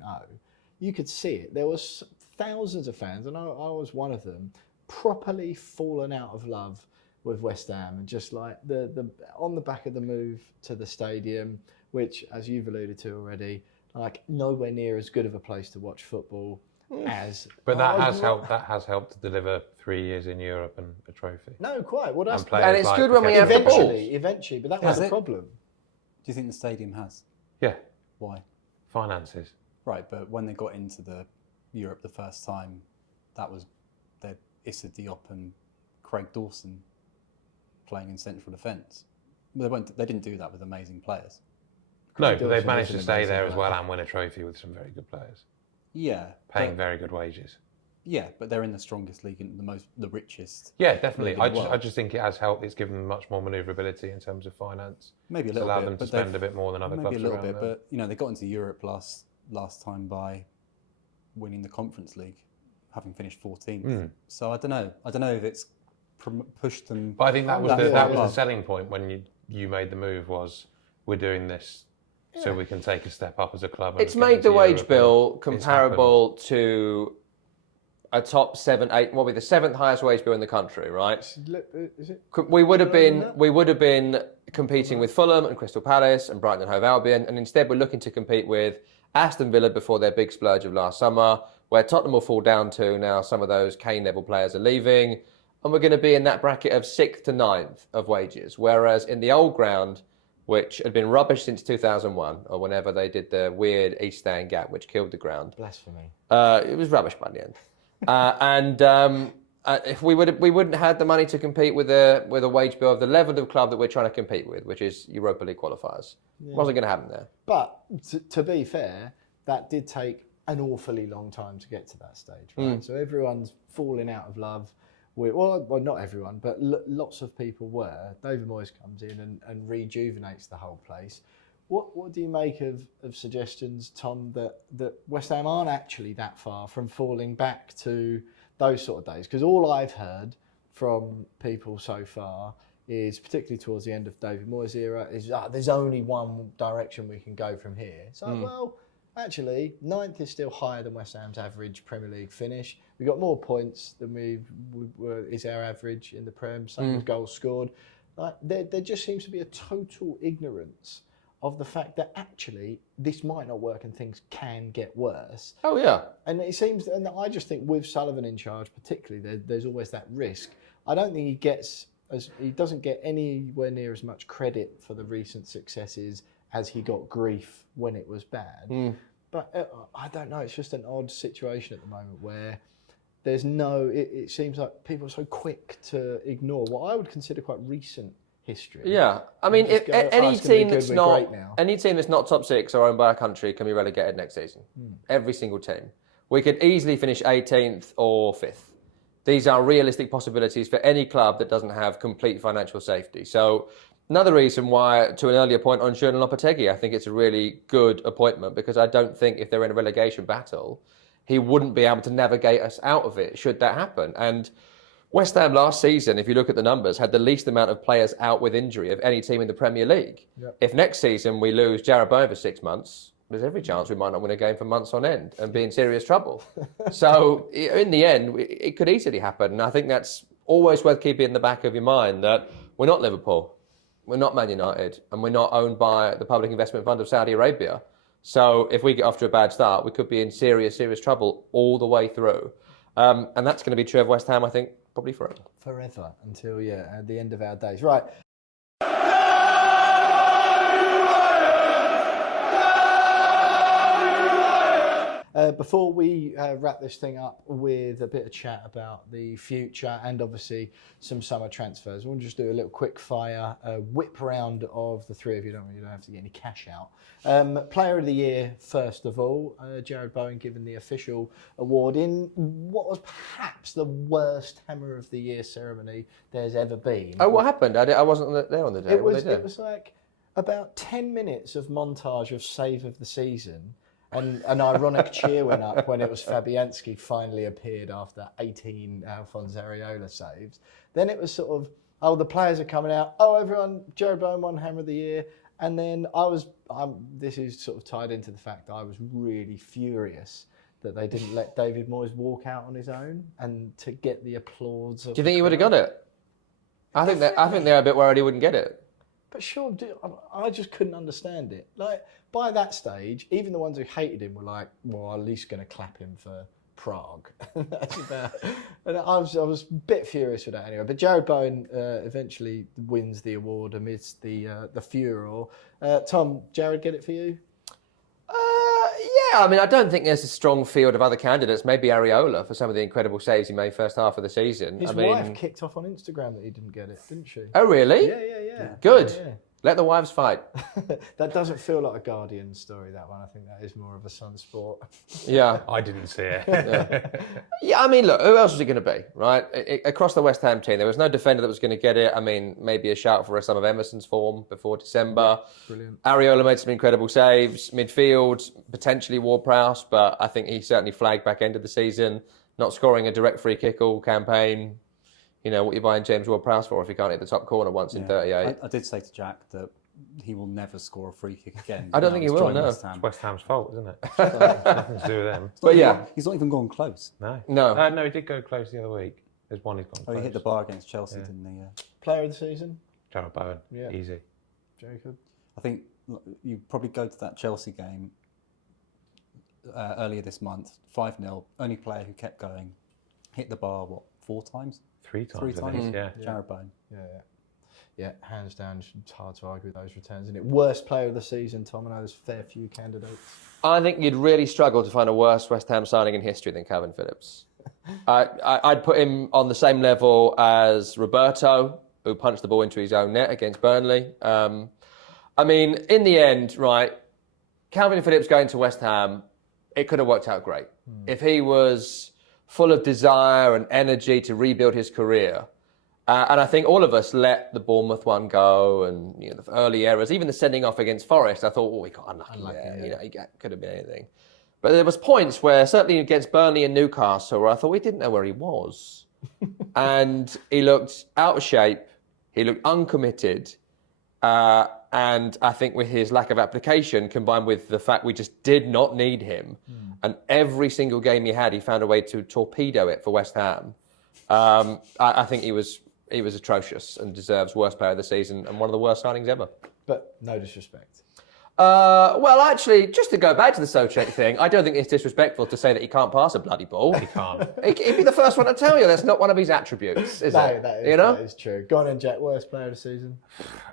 you could see it. There was thousands of fans, and I was one of them, properly fallen out of love with West Ham, and just like the on the back of the move to the stadium, which, as you've alluded to already, like nowhere near as good of a place to watch football as. But that has helped. That has helped to deliver 3 years in Europe and a trophy. No, quite. Well, that's And it's good when we have the ball. eventually, but that Has was the it? problem. Do you think the stadium has? Yeah, Why? finances. Right, but when they got into the Europe the first time, that was their Issa Diop and Craig Dawson playing in central defence. They didn't do that with amazing players. No, Craig but they've Dawson managed is to an stay amazing there as player. well and win a trophy with some very good players, Yeah, paying very good wages. yeah, but they're in the strongest league and the richest. Yeah, definitely. League in the I world. just think it has helped. It's given them much more manoeuvrability in terms of finance. Maybe a It's little allowed bit, them to but spend they've- a bit more than other maybe clubs a little around bit, them. but you know they got into Europe last time by winning the Conference League, having finished 14th. So I don't know if it's pushed them. But I think that was Yeah. that was Yeah. the selling point when you made the move, was we're doing this so we can take a step up as a club. And It's get made the into wage Europe, bill and it's comparable to a top 7, 8, what would be the 7th highest wage bill in the country, right? Is it? We would have Lower than been that? competing with Fulham and Crystal Palace and Brighton and Hove Albion, and instead we're looking to compete with Aston Villa before their big splurge of last summer, where Tottenham will fall down to now. Some of those Kane level players are leaving, and we're going to be in that bracket of 6th to 9th of wages. Whereas in the old ground, which had been rubbish since 2001, or whenever they did the weird East Stand gap, which killed the ground, Blasphemy. it was rubbish by the end. If we wouldn't have had the money to compete with a wage bill of the level of club that we're trying to compete with, which is Europa League qualifiers. Wasn't going to happen there. But to be fair, that did take an awfully long time to get to that stage, right? So everyone's falling out of love with, well, not everyone, but lots of people were. David Moyes comes in and rejuvenates the whole place. What do you make of suggestions, Tom, that West Ham aren't actually that far from falling back to those sort of days? Because all I've heard from people so far is, particularly towards the end of David Moyes' era, is there's only one direction we can go from here. So, well, actually, 9th is still higher than West Ham's average Premier League finish. We got more points than is our average in the Prem, same as goals scored. Like, there just seems to be a total ignorance of the fact that actually this might not work and things can get worse. Oh yeah. And it seems, and I just think with Sullivan in charge, particularly, there's always that risk. I don't think he doesn't get anywhere near as much credit for the recent successes as he got grief when it was bad. But I don't know. It's just an odd situation at the moment where there's it seems like people are so quick to ignore what I would consider quite recent history. Yeah, I mean, just if go, any it's gonna be team good, that's we're not great now. any team that's not top 6 or owned by a country can be relegated next season. Every single team. We could easily finish 18th or 5th. These are realistic possibilities for any club that doesn't have complete financial safety. So another reason why, to an earlier point on Julen Lopetegui, I think it's a really good appointment, because I don't think if they're in a relegation battle, he wouldn't be able to navigate us out of it should that happen. And West Ham last season, if you look at the numbers, had the least amount of players out with injury of any team in the Premier League. Yep. If next season we lose Jarrod Bowen for 6 months, there's every chance we might not win a game for months on end and be in serious trouble. So in the end, it could easily happen. And I think that's always worth keeping in the back of your mind, that we're not Liverpool, we're not Man United, and we're not owned by the Public Investment Fund of Saudi Arabia. So if we get off to a bad start, we could be in serious trouble all the way through. And that's going to be true of West Ham, I think, probably forever. Forever, until, at the end of our days. Right. Before we wrap this thing up with a bit of chat about the future and obviously some summer transfers, we'll just do a little quick fire whip round of the three of you. You don't have to get any cash out. Player of the Year, first of all, Jared Bowen given the official award in what was perhaps the worst Hammer of the Year ceremony there's ever been. Oh, what happened? I wasn't there on the day. It was like about 10 minutes of montage of save of the season. And an ironic cheer went up when it was Fabianski finally appeared after 18 Alphonse Areola saves. Then it was sort of, the players are coming out. Oh, everyone, Jared Bowen won Hammer of the Year. And then this is sort of tied into the fact that I was really furious that they didn't let David Moyes walk out on his own and to get the applause. Do you think he would have got it? I think they're a bit worried he wouldn't get it. But sure, I just couldn't understand it. Like, by that stage, even the ones who hated him were like, well, I'm at least going to clap him for Prague. That's about. And I was a bit furious with that anyway. But Jared Bowen eventually wins the award amidst the furor. Tom, Jared, get it for you? Yeah, I mean, I don't think there's a strong field of other candidates. Maybe Areola for some of the incredible saves he made first half of the season. His wife kicked off on Instagram that he didn't get it, didn't she? Oh, really? Yeah. Good. Yeah. Let the wives fight. That doesn't feel like a Guardian story, that one. I think that is more of a Sun Sport. Yeah. I didn't see it. Yeah, I mean, look, who else was it going to be, right? Across the West Ham team, there was no defender that was going to get it. I mean, maybe a shout for some of Emerson's form before December. Brilliant. Areola made some incredible saves. Midfield, potentially Ward-Prowse, but I think he certainly flagged back end of the season. Not scoring a direct free kick all campaign. You know, what you're buying James Ward-Prowse for if he can't hit the top corner once in 38. I did say to Jack that he will never score a free kick again. I don't think he will, no. West Ham. It's West Ham's fault, isn't it? Nothing to do with them. But yeah. He's not even gone close. No. No. He did go close the other week. There's one he's gone close. He hit the bar against Chelsea, didn't he? Player of the season? Jared Bowen. Yeah. Easy. Jacob? I think you probably go to that Chelsea game earlier this month, 5-0. Only player who kept going, hit the bar, 4 times? 3 times. 3 times, yeah. Jared Bowen. Yeah, hands down, it's hard to argue with those returns, isn't it? Worst player of the season, Tom, I know there's a fair few candidates. I think you'd really struggle to find a worse West Ham signing in history than Calvin Phillips. I'd put him on the same level as Roberto, who punched the ball into his own net against Burnley. I mean, in the end, right, Calvin Phillips going to West Ham, it could have worked out great. If he was full of desire and energy to rebuild his career. And I think all of us let the Bournemouth one go and the early errors, even the sending off against Forest, I thought, he got unlucky there. He could have been anything. But there was points where, certainly against Burnley and Newcastle, where I thought we didn't know where he was. And he looked out of shape. He looked uncommitted. And I think with his lack of application, combined with the fact we just did not need him, and every single game he had, he found a way to torpedo it for West Ham. I think he was atrocious and deserves worst player of the season and one of the worst signings ever. But no disrespect. Well, actually, just to go back to the Souček thing, I don't think it's disrespectful to say that he can't pass a bloody ball. He can't. He'd be the first one to tell you that's not one of his attributes, is it? That is true. Go on then, Jack. Worst player of the season?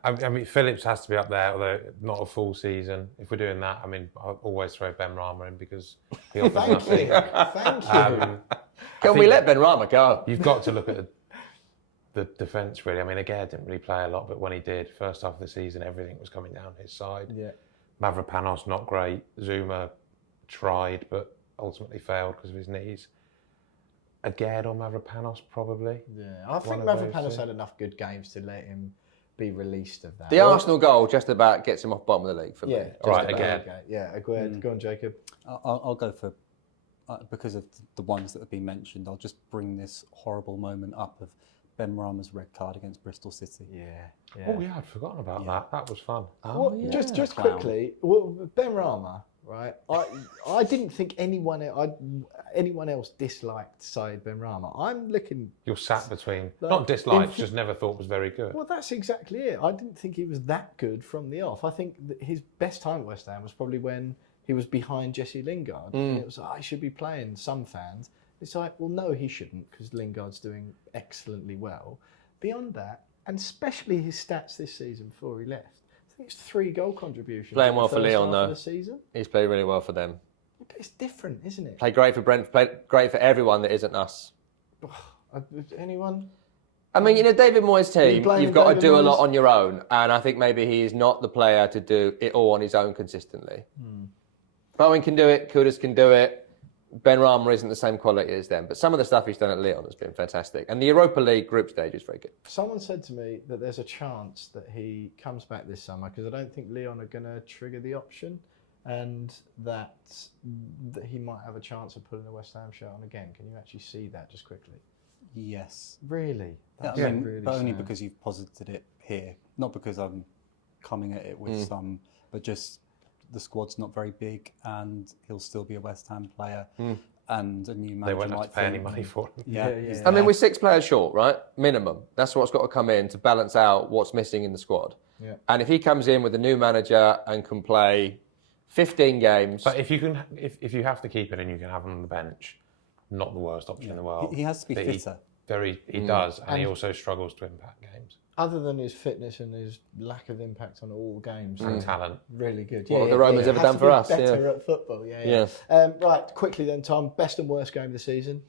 I mean, Phillips has to be up there, although not a full season. If we're doing that, I mean, I'll always throw Ben Rama in because he offers nothing. Thank you. Can we let Ben Rama go? You've got to look at the defence, really. I mean, Aguirre didn't really play a lot, but when he did, first half of the season, everything was coming down his side. Yeah. Mavropanos, not great. Zuma tried, but ultimately failed because of his knees. Aguirre or Mavropanos, probably. Yeah, I think Mavropanos had enough good games to let him be released of that. The Arsenal goal just about gets him off bottom of the league for me. All right, Aguirre. Yeah, Aguirre. Go on, Jacob. I'll go for, because of the ones that have been mentioned, I'll just bring this horrible moment up of Ben Rama's red card against Bristol City. Yeah. Oh, yeah, I'd forgotten about that. That was fun. Just quickly, Ben Rama, right? I didn't think anyone else disliked Said Ben Rama. I'm looking. You're sat between, not disliked, just never thought was very good. Well, that's exactly it. I didn't think he was that good from the off. I think that his best time at West Ham was probably when he was behind Jesse Lingard. And it was like, I should be playing, some fans. It's like, well, no, he shouldn't, because Lingard's doing excellently well. Beyond that, and especially his stats this season before he left, I think it's 3 goal contributions. Playing well for Lyon, though. The season. He's played really well for them. It's different, isn't it? Played great for Brentford, played great for everyone that isn't us. Anyone? I mean, in a David Moyes team, blaming you've got David to do a lot Moyes? on your own, and I think maybe he is not the player to do it all on his own consistently. Bowen can do it, Kudus can do it, Ben Rama isn't the same quality as them, but some of the stuff he's done at Lyon has been fantastic, and the Europa League group stage is very good. Someone said to me that there's a chance that he comes back this summer because I don't think Lyon are going to trigger the option, and that he might have a chance of putting a West Ham shirt on again. Can you actually see that just quickly? Yes. Really? Yeah, That's I mean, really but only sad. because you've posited it here. Not because I'm coming at it with some, but just the squad's not very big and he'll still be a West Ham player. And a new manager They won't have might to pay any think, money for him. Yeah, Yeah, he's yeah. I mean, there. we're 6 players short, right? Minimum. That's what's got to come in to balance out what's missing in the squad. Yeah. And if he comes in with a new manager and can play 15 games... But if you have to keep it and you can have him on the bench, not the worst option in the world. He has to be But fitter. He does, and he also struggles to impact games. Other than his fitness and his lack of impact on all games. And talent. Really good. What have the Romans ever Has done to for be us? Better Yeah. at football, Yeah. Right, quickly then, Tom. Best and worst game of the season?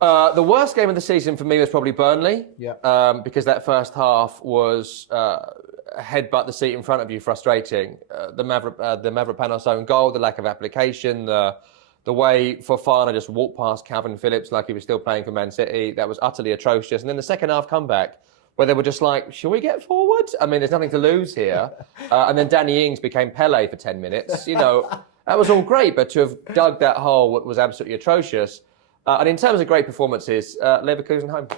The worst game of the season for me was probably Burnley. Yeah. Because that first half was headbutt the seat in front of you, frustrating. The Mavropanos own goal, the lack of application, the way Fofana just walked past Calvin Phillips like he was still playing for Man City, that was utterly atrocious. And then the second half comeback, where they were just like, shall we get forward? I mean, there's nothing to lose here. And then Danny Ings became Pele for 10 minutes. You know, that was all great, but to have dug that hole was absolutely atrocious. And in terms of great performances, Leverkusen home.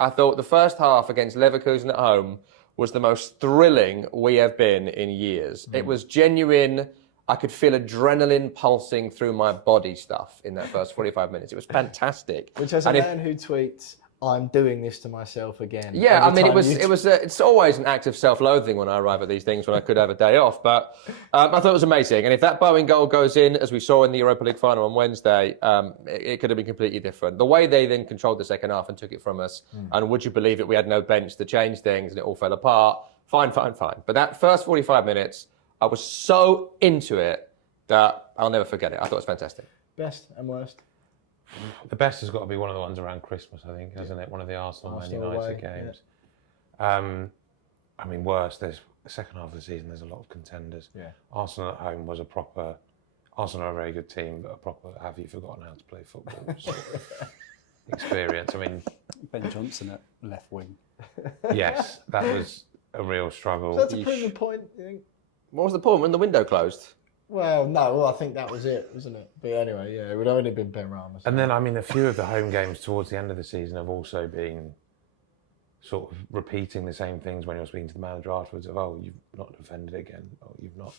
I thought the first half against Leverkusen at home was the most thrilling we have been in years. It was genuine. I could feel adrenaline pulsing through my body stuff in that first 45 minutes. It was fantastic. Which, as a And if- man who tweets, I'm doing this to myself again. Yeah, I every mean, time it's always an act of self-loathing when I arrive at these things when I could have a day off. But I thought it was amazing. And if that Bowen goal goes in, as we saw in the Europa League final on Wednesday, it could have been completely different. The way they then controlled the second half and took it from us, and would you believe it, we had no bench to change things and it all fell apart. Fine. But that first 45 minutes, I was so into it that I'll never forget it. I thought it was fantastic. Best and worst? The best has got to be one of the ones around Christmas, I think, hasn't it? One of the Arsenal Man Arsenal United away, games. I mean, worse. There's the second half of the season. There's a lot of contenders. Yeah. Arsenal at home was a proper. Arsenal are a very good team, but a proper. Have you forgotten how to play football? sort of experience. I mean, Ben Johnson at left wing. yes, that was a real struggle. So that's a proven point, you think? What was the point when the window closed? Well, no, well, I think that was it, wasn't it? But anyway, yeah, it would only been Ben Rama. And then, I mean, a few of the home games towards the end of the season have also been sort of repeating the same things when you're speaking to the manager afterwards of, oh, you've not defended again. Oh, you've not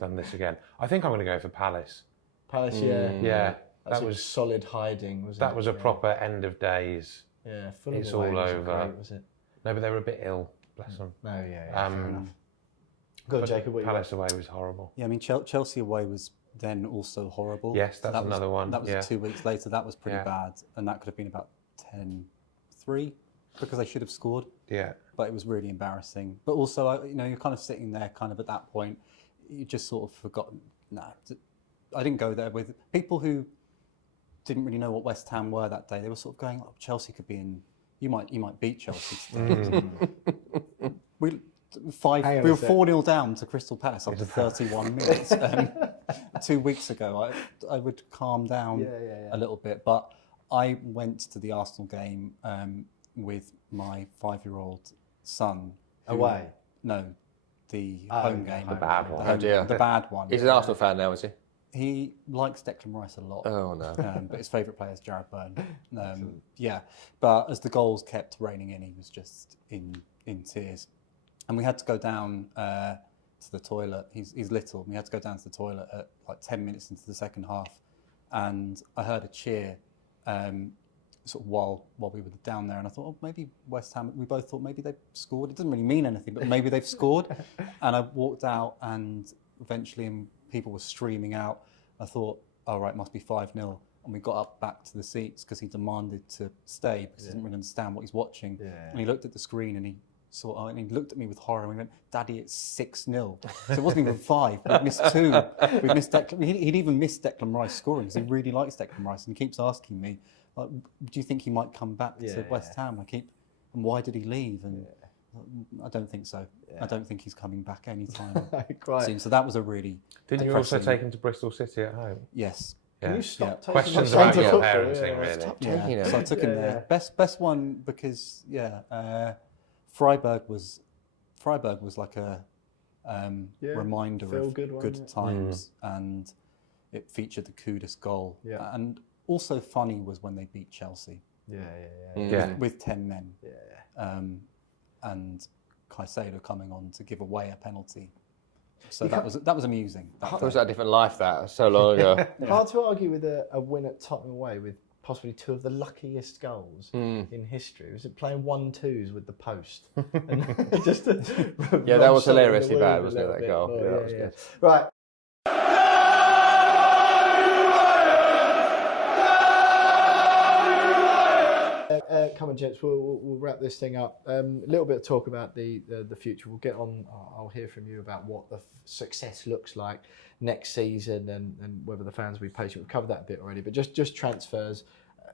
done this again. I think I'm going to go for Palace. Palace, yeah. Yeah, That that was was solid hiding, wasn't it? that was a proper end of days. Yeah, Fulham It's away all wasn't over. Great, was it? No, but they were a bit ill, bless them. No, yeah, fair enough. Go on, But Jacob, what you got? Palace away was horrible. Yeah, I mean, Chelsea away was then also horrible. Yes, that's that was, another one, That was yeah. 2 weeks later. That was pretty Yeah. bad. And that could have been about 10-3 because they should have scored. Yeah. But it was really embarrassing. But also, you know, you're kind of sitting there kind of at that point. You just sort of forgotten. I didn't go there with people who didn't really know what West Ham were that day. They were sort of going, oh, Chelsea could be in, you might beat Chelsea today. We Hang on were a sec. 4-0 down to Crystal Palace after 31 minutes. 2 weeks ago, I would calm down a little bit. But I went to the Arsenal game with my 5-year-old son. Away? No, the home game. The bad one. Oh dear. The bad one. He's an Arsenal fan now, is he? He likes Declan Rice a lot. Oh no. But his favourite player is Jared Byrne. Yeah, but as the goals kept raining in, he was just in tears. And we had to go down to the toilet. He's little. And we had to go down to the toilet at like 10 minutes into the second half. And I heard a cheer sort of while we were down there. And I thought, oh, maybe West Ham, we both thought maybe they've scored. It doesn't really mean anything, but maybe they've scored. And I walked out and eventually people were streaming out. I thought, all right, must be 5-0. And we got up back to the seats because he demanded to stay because he didn't really understand what he's watching. Yeah. And he looked at the screen and he and he looked at me with horror and he went, "Daddy, it's 6-0." So it wasn't even 5. We've missed 2. We've missed he'd even missed Declan Rice scoring because he really likes Declan Rice and he keeps asking me, like, "Do you think he might come back to West Ham?" And why did he leave? And I don't think so. I don't think he's coming back anytime soon. So that was a really Didn't you also take him to Bristol City at home? Yes. Can you stop taking Questions him about to your football? parenting, really. Stop taking him. So I took him there. Best one because Freiburg was like a reminder of good times, and it featured the Kudus goal. Yeah. And also funny was when they beat Chelsea. With 10 men. And Caicedo coming on to give away a penalty. So that was amusing. It was a different life that so long ago. Hard to argue with a win at Tottenham away with possibly 2 of the luckiest goals in history. Was it playing 1-2s with the post? And just that was hilariously bad, wasn't it, that goal? Oh, that was good. Right. Come on, gents, we'll wrap this thing up. A little bit of talk about the future. We'll get on. I'll hear from you about what the success looks like next season and whether the fans will be patient. We've covered that a bit already, but just transfers.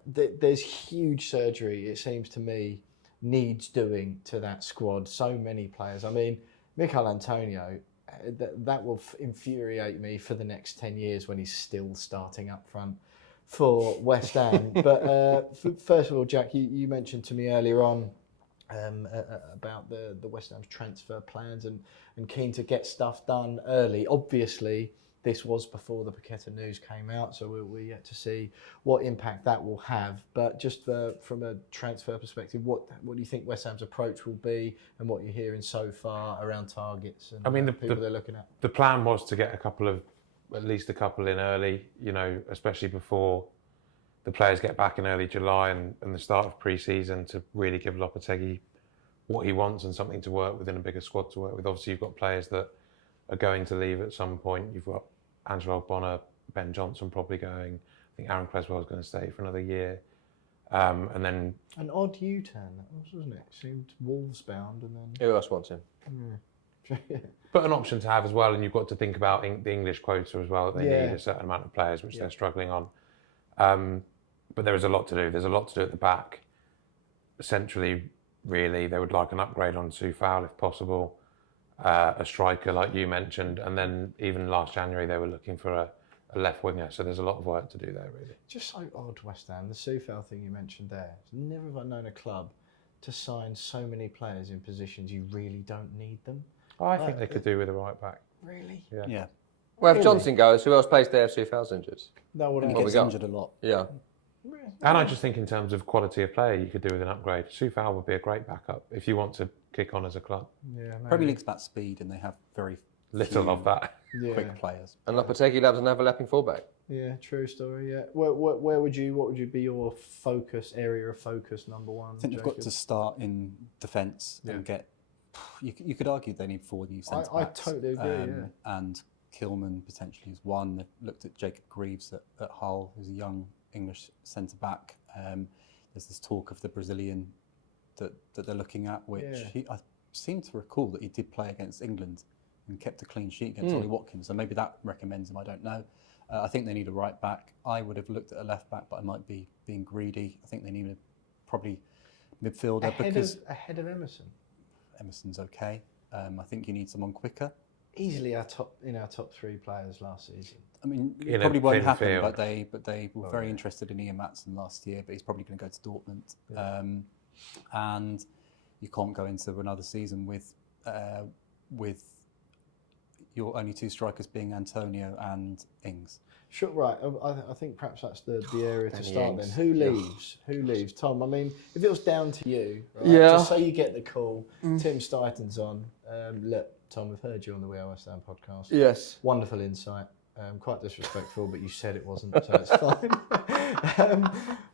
There's huge surgery, it seems to me, needs doing to that squad. So many players. I mean, Michail Antonio, that will infuriate me for the next 10 years when he's still starting up front for West Ham. But first of all, Jack, you mentioned to me earlier on about the West Ham's transfer plans and keen to get stuff done early. Obviously, this was before the Paqueta news came out, so we're yet to see what impact that will have. But just from a transfer perspective, what do you think West Ham's approach will be, and what you're hearing so far around targets and people they're looking at? The plan was to get at least a couple in early, especially before the players get back in early July and the start of pre-season, to really give Lopetegui what he wants and something to work with in a bigger squad to work with. Obviously, you've got players that are going to leave at some point. You've got Angelo Bonner, Ben Johnson probably going. I think Aaron Creswell's going to stay for another year. And then... An odd U-turn, that was, wasn't it? Seemed Wolves bound and then... Who else wants him? But an option to have as well, and you've got to think about the English quota as well. They need a certain amount of players, which they're struggling on. But there is a lot to do. There's a lot to do at the back. Centrally, really, they would like an upgrade on Soufal if possible. A striker like you mentioned, and then even last January they were looking for a left winger. So there's a lot of work to do there, really. Just so odd, West Ham. The Soufal thing you mentioned there. Never have I known a club to sign so many players in positions you really don't need them. I think they could do with a right back. Really? Yeah. Well, if Johnson goes, who else plays there if Soufal's injured? No one He gets injured a lot. Yeah. And I just think in terms of quality of player, you could do with an upgrade. Soufal would be a great backup if you want to kick on as a club. Yeah, Premier League's about speed, and they have very Little of that. quick players. And Lopetegui loves an overlapping fullback. Yeah, true story. Yeah, what would you be your area of focus number one? I think they've got to start in defence and get. You could argue they need 4 new centre backs. I totally agree. And Kilman potentially is one. They've looked at Jacob Greaves at Hull, who's a young English centre back. There's this talk of the Brazilian that they're looking at, which I seem to recall that he did play against England and kept a clean sheet against Ollie Watkins. So maybe that recommends him. I don't know. I think they need a right back. I would have looked at a left back, but I might be being greedy. I think they need probably midfielder ahead of Emerson. Emerson's okay. I think you need someone quicker. Easily our top 3 players last season. I mean, In it probably a won't thin happen, field. but they were very interested in Ian Maatsen last year, but he's probably going to go to Dortmund. And you can't go into another season with your only 2 strikers being Antonio and Ings. Sure, right. I think perhaps that's the area to start then. Who leaves? Who leaves? Tom, I mean, if it was down to you, right, just so you get the call, Tim Steidten's on. Look, Tom, we've heard you on the We Are West Ham podcast. Yes. Wonderful insight. Quite disrespectful, but you said it wasn't, so it's fine.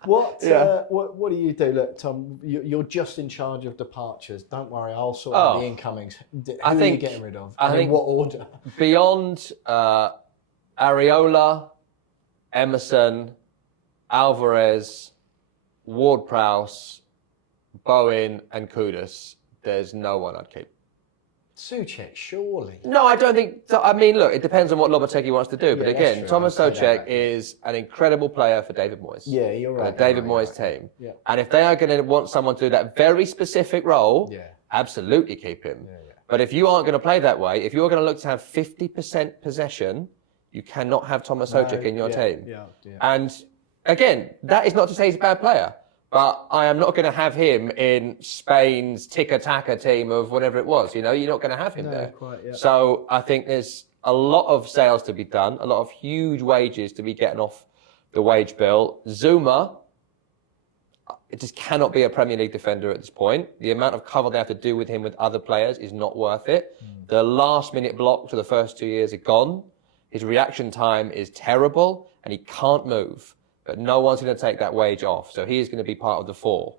What do you do? Look, Tom, you're just in charge of departures. Don't worry, I'll sort out the incomings. Who are you getting rid of? And in what order? Beyond Areola, Emerson, Alvarez, Ward-Prowse, Bowen and Kudus, there's no one I'd keep. Souček, surely. No, I don't think. I mean, look, it depends on what Lopetegui wants to do. But Yeah, again, that's true. Thomas I'd say that Souček is an incredible player for David Moyes. Yeah, you're right. The David you're Moyes right. team. Yeah. And if they are going to want someone to do that very specific role, Yeah. absolutely keep him. Yeah. But if you aren't going to play that way, if you're going to look to have 50% possession, you cannot have Thomas Souček in your team. Yeah. And again, that is not to say he's a bad player, but I am not going to have him in Spain's tiki-taka team of whatever it was. You're not going to have him there. Quite, yeah. So I think there's a lot of sales to be done, a lot of huge wages to be getting off the wage bill. Zuma, it just cannot be a Premier League defender at this point. The amount of cover they have to do with him with other players is not worth it. The last minute blocks for the first 2 years are gone. His reaction time is terrible and he can't move. But no one's going to take that wage off. So he is going to be part of the 4.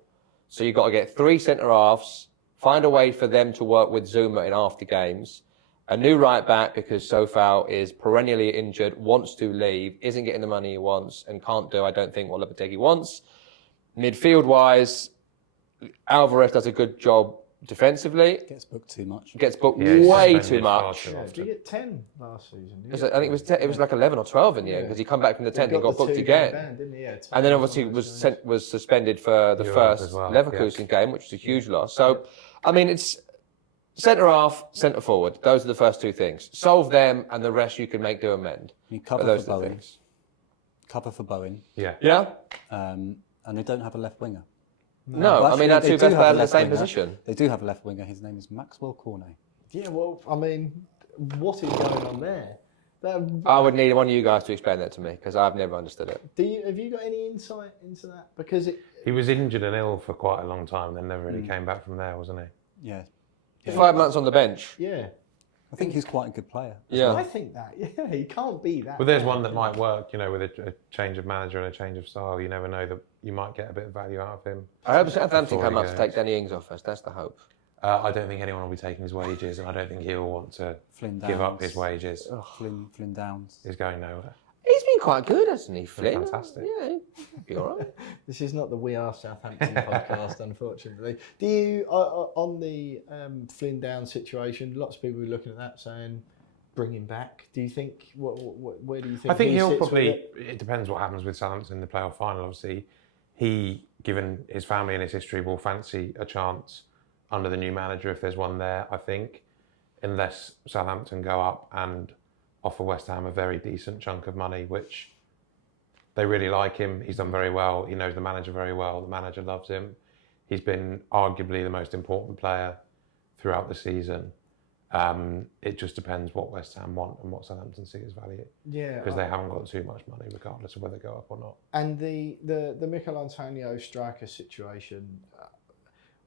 So you've got to get 3 centre-halves, find a way for them to work with Zuma in after games, a new right-back because Sofao is perennially injured, wants to leave, isn't getting the money he wants, and can't do, I don't think, what Lopetegui wants. Midfield-wise, Alvarez does a good job defensively. Gets booked too much. Gets booked he's way suspended too far much. too Yeah, often. did you get 10 last season? I think it was like 11 or 12 in the end because he come back from the 10th and got booked again. Band, didn't he? Yeah, And then obviously was suspended for the Europe first as well, Leverkusen game, which was a huge loss. So, I mean, it's centre half, centre forward. Those are the first 2 things. Solve them, and the rest you can make do amend. You But cover those for are the Bowen. things. Cover for Bowen. Yeah. Yeah. And they don't have a left winger. No, Well, I mean actually, our they 2 do best have a players in the left same winger. position. They do have a left winger. His name is Maxwell Cornet. Yeah, well, I mean, what is going on there? I would need one of you guys to explain that to me because I've never understood it. Have you got any insight into that? Because He was injured and ill for quite a long time, then never really came back from there, wasn't he? Yeah. 5 months on the bench. yeah, I think he's quite a good player. Yeah. I think that. Yeah, he can't be that. Well, there's bad. one that might work, with a change of manager and a change of style. You never know that you might get a bit of value out of him. I hope Southampton Before come he up to goes. take Danny Ings off us. That's the hope. I don't think anyone will be taking his wages, and I don't think he'll want to Flynn give up Downs. his wages. Flynn Downs. He's going nowhere. He's been quite good, hasn't he, Flynn? Fantastic. Yeah, he'll be all right. This is not the We Are Southampton podcast, unfortunately. Do you, on the Flynn Down situation, lots of people are looking at that saying, bring him back. Do you think, where do you think I think he he'll sits probably, with it? it depends what happens with Southampton in the playoff final. Obviously, he, given his family and his history, will fancy a chance under the new manager if there's one there, I think, unless Southampton go up and offer West Ham a very decent chunk of money, which they really like him. He's done very well. He knows the manager very well. The manager loves him. He's been arguably the most important player throughout the season. It just depends what West Ham want and what Southampton see as value. Yeah. Because they haven't got too much money, regardless of whether they go up or not. And the Michail Antonio striker situation,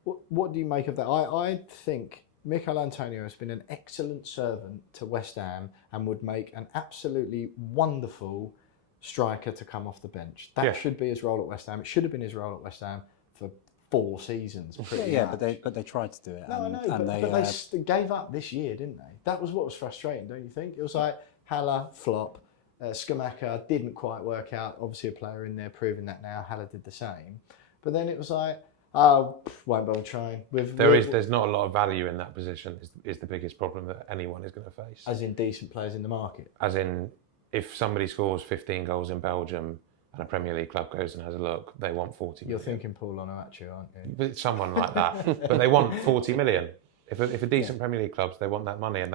what do you make of that? I think Michail Antonio has been an excellent servant to West Ham and would make an absolutely wonderful striker to come off the bench. That should be his role at West Ham. It should have been his role at West Ham for 4 seasons. Yeah, much. but they tried to do it. No, I know, but they gave up this year, didn't they? That was what was frustrating, don't you think? It was like Haller, flop. Skamaka didn't quite work out. Obviously, a player in there proving that now. Haller did the same. But then it was like, won't bother trying. There's not a lot of value in that position is the biggest problem that anyone is going to face. As in decent players in the market. As in, if somebody scores 15 goals in Belgium and a Premier League club goes and has a look, they want 40 You're million. thinking Paul Onuachu, aren't you? But it's someone like that. But they want 40 million. If a decent Premier League clubs, they want that money, and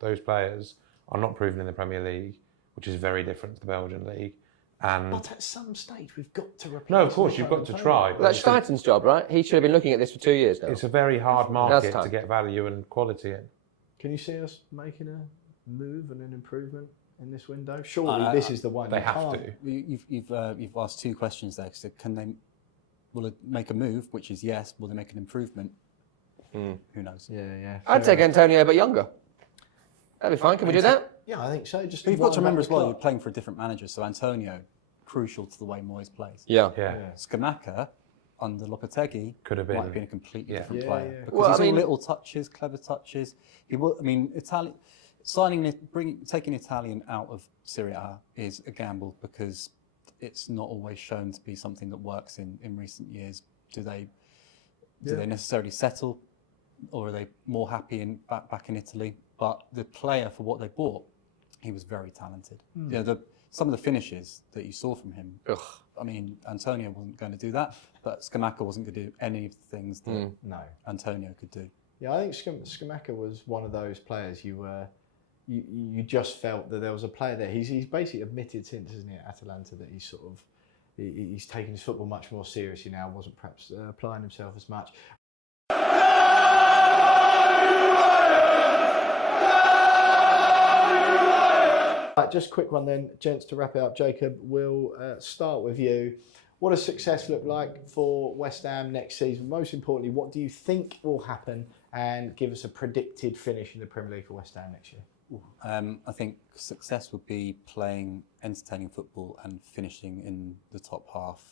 those players are not proven in the Premier League, which is very different to the Belgian league. And But at some stage, we've got to replace. no, of course, you've got to try. Well, that's Steidten's job, right? He should have been looking at this for 2 years now. It's a very hard That's market tough. to get value and quality in. Can you see us making a move and an improvement in this window? Surely this is the one. They you have can't. to. You've asked 2 questions there. So will it make a move? Which is yes. Will they make an improvement? Who knows? Yeah. I'd take Antonio, but younger. That'd be fine. Can we do that? Yeah, I think so. Just But you've got to wind remember up as the well, you're clock. playing for a different manager. So Antonio, crucial to the way Moyes plays. Yeah. Yeah. Skamaka, under Lopetegui, Could have might been. have been a completely Yeah. different Yeah, player. yeah. Because Well, he's I mean- all little touches, clever touches. He will. I mean, taking Italian out of Serie A is a gamble because it's not always shown to be something that works in recent years. Do they necessarily settle or are they more happy back in Italy? But the player, for what they bought, he was very talented. Some of the finishes that you saw from him, I mean, Antonio wasn't going to do that, but Scamacca wasn't going to do any of the things that Antonio could do. Yeah, I think Scamacca was one of those players you just felt that there was a player there. He's basically admitted since, isn't he, at Atalanta, that he's taken his football much more seriously now, wasn't perhaps applying himself as much. Right, just a quick one then, gents, to wrap it up. Jacob, we'll start with you. What does success look like for West Ham next season? Most importantly, what do you think will happen? And give us a predicted finish in the Premier League for West Ham next year. I think success would be playing entertaining football and finishing in the top half.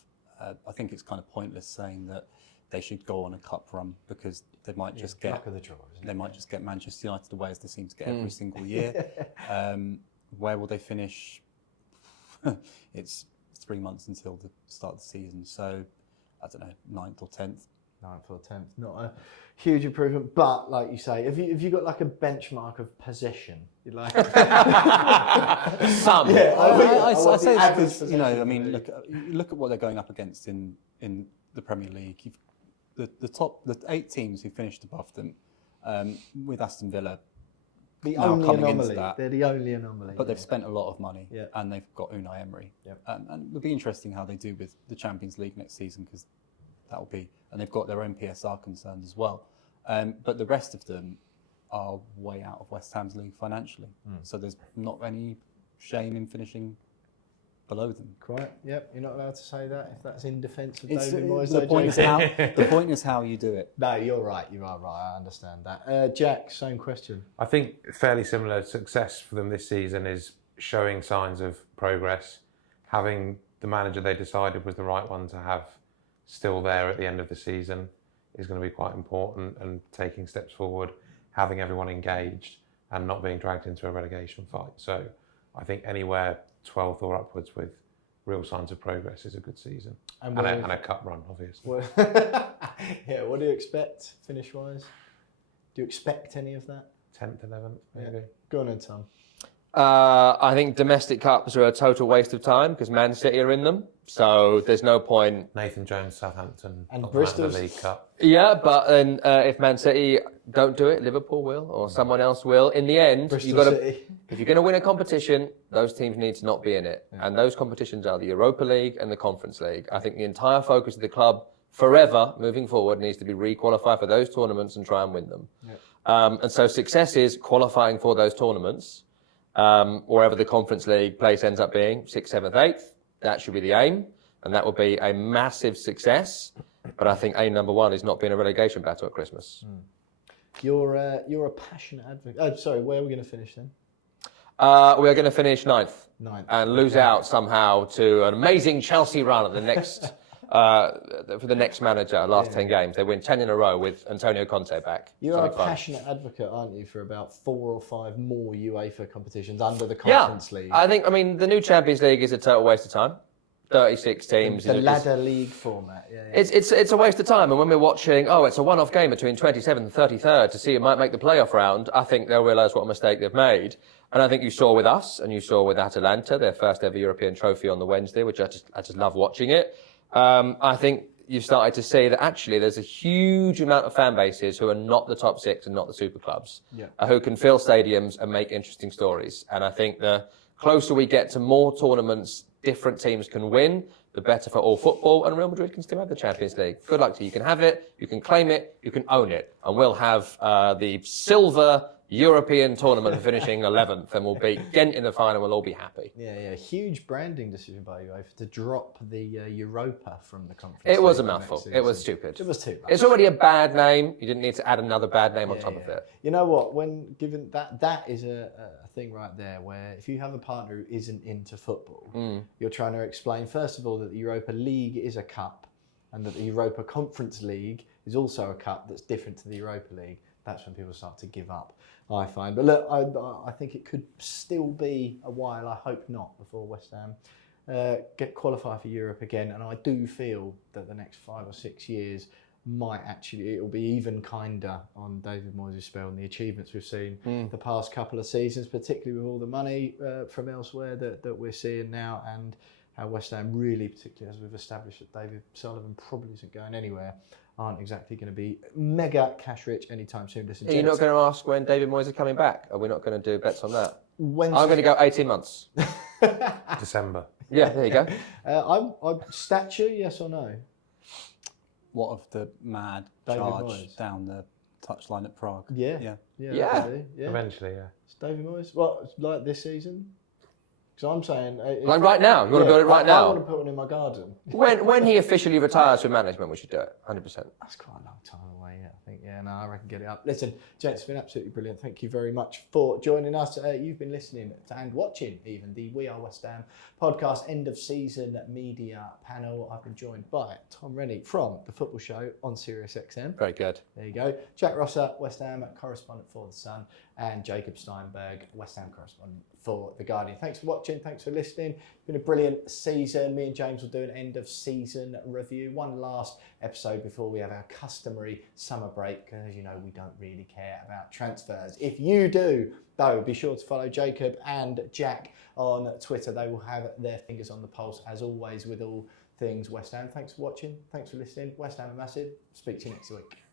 I think it's kind of pointless saying that they should go on a cup run, because they might just get luck of the draw, just get Manchester United away, as they seem to get every single year. Where will they finish? It's 3 months until the start of the season, so I don't know, 9th or 10th. 9th or 10th, not a huge improvement, but like you say, if you got like a benchmark of possession, you'd like some. Yeah, I say the it's because, average I mean, look at what they're going up against in the Premier League. The 8 teams who finished above them, with Aston Villa. The now only coming anomaly. into that. They're the only anomaly. But they've spent a lot of money, Yeah. and they've got Unai Emery. Yeah. And it'll be interesting how they do with the Champions League next season, because that'll be, and they've got their own PSR concerns as well. But the rest of them are way out of West Ham's league financially. So there's not any shame in finishing below them. Quite. Yep. You're not allowed to say that if that's in defence of It's, David Moyes. the point is how you do it. No, you're right. You are right. I understand that. Jack, same question. I think fairly similar success for them this season is showing signs of progress, having the manager they decided was the right one to have still there at the end of the season is going to be quite important, and taking steps forward, having everyone engaged and not being dragged into a relegation fight. So I think anywhere 12th or upwards with real signs of progress is a good season. And a cup run, obviously. Yeah, what do you expect finish-wise? Do you expect any of that? 10th, 11th, maybe. Yeah. Go on then, Tom. I think domestic cups are a total waste of time because Man City are in them. So there's no point. Nathan Jones, Southampton, And not Bristol's the League Cup. Yeah, but then if Man City don't do it, Liverpool will, or someone else will. In the end, Bristol you've got to. City. If you're going to win a competition, those teams need to not be in it. And those competitions are the Europa League and the Conference League. I think the entire focus of the club forever, moving forward, needs to be re-qualify for those tournaments and try and win them. And so success is qualifying for those tournaments, wherever the Conference League place ends up being, 6th, 7th, 8th. That should be the aim. And that will be a massive success. But I think aim number one is not being a relegation battle at Christmas. You're a passionate advocate. Oh, sorry, where are we going to finish then? We are going to finish 9th. 9th. And lose out somehow to an amazing Chelsea run at the next for the next manager. Last 10 games, they win 10 in a row with Antonio Conte back. You're a passionate advocate, aren't you, for about 4 or 5 more UEFA competitions under the Conference League? I mean, the new Champions League is a total waste of time. 36 teams. The ladder league format. Yeah. It's a waste of time. And when we're watching, it's a one-off game between 27th and 33rd to see who might make the playoff round, I think they'll realise what a mistake they've made. And I think you saw with us, and you saw with Atalanta, their first ever European trophy on the Wednesday, which I just love watching it. I think you've started to see that actually there's a huge amount of fan bases who are not the top 6 and not the super clubs, who can fill stadiums and make interesting stories. And I think the closer we get to more tournaments different teams can win, the better for all football, and Real Madrid can still have the Champions League. Good luck to you. You can have it, you can claim it, you can own it. And we'll have the silver European tournament finishing 11th, and we'll beat Ghent in the final. We'll all be happy. Yeah. Huge branding decision by UEFA to drop the Europa from the Conference. It was a mouthful. It was stupid. It was too much. It's already a bad name. You didn't need to add another bad name on top of it. You know what? When given that is a thing right there where if you have a partner who isn't into football, you're trying to explain first of all that the Europa League is a cup, and that the Europa Conference League is also a cup that's different to the Europa League. That's when people start to give up, I find. But look, I think it could still be a while, I hope not, before West Ham get qualified for Europe again. And I do feel that the next 5 or 6 years it'll be even kinder on David Moyes' spell and the achievements we've seen the past couple of seasons, particularly with all the money from elsewhere that we're seeing now, and how West Ham really, particularly as we've established that David Sullivan probably isn't going anywhere, aren't exactly going to be mega cash rich anytime soon. Listen, Are you not going to ask when David Moyes is coming back? Are we not going to do bets on that? I'm Wednesday- going to go 18 months. December. Yeah, there you go. I'm statue, yes or no? What of the mad David charge Moyes. down the touchline at Prague? Yeah. Yeah. Probably, yeah. Eventually, yeah. It's David Moyes. What, like this season? Because I'm saying... Like right now? You want to build it right now? I want to put one in my garden. When he officially retires from management, we should do it, 100%. That's quite a long time away, yeah, I think. Yeah, no, I reckon get it up. Listen, gents, it's been absolutely brilliant. Thank you very much for joining us. You've been listening to, and watching even, the We Are West Ham podcast end of season media panel. I've been joined by Tom Rennie from The Football Show on Sirius XM. Very good. There you go. Jack Rosser, West Ham correspondent for The Sun, and Jacob Steinberg, West Ham correspondent for The Guardian. Thanks for watching. Thanks for listening. It's been a brilliant season. Me and James will do an end of season review. One last episode before we have our customary summer break, because as you know, we don't really care about transfers. If you do, though, be sure to follow Jacob and Jack on Twitter. They will have their fingers on the pulse, as always, with all things West Ham. Thanks for watching. Thanks for listening. West Ham are massive. Speak to you next week.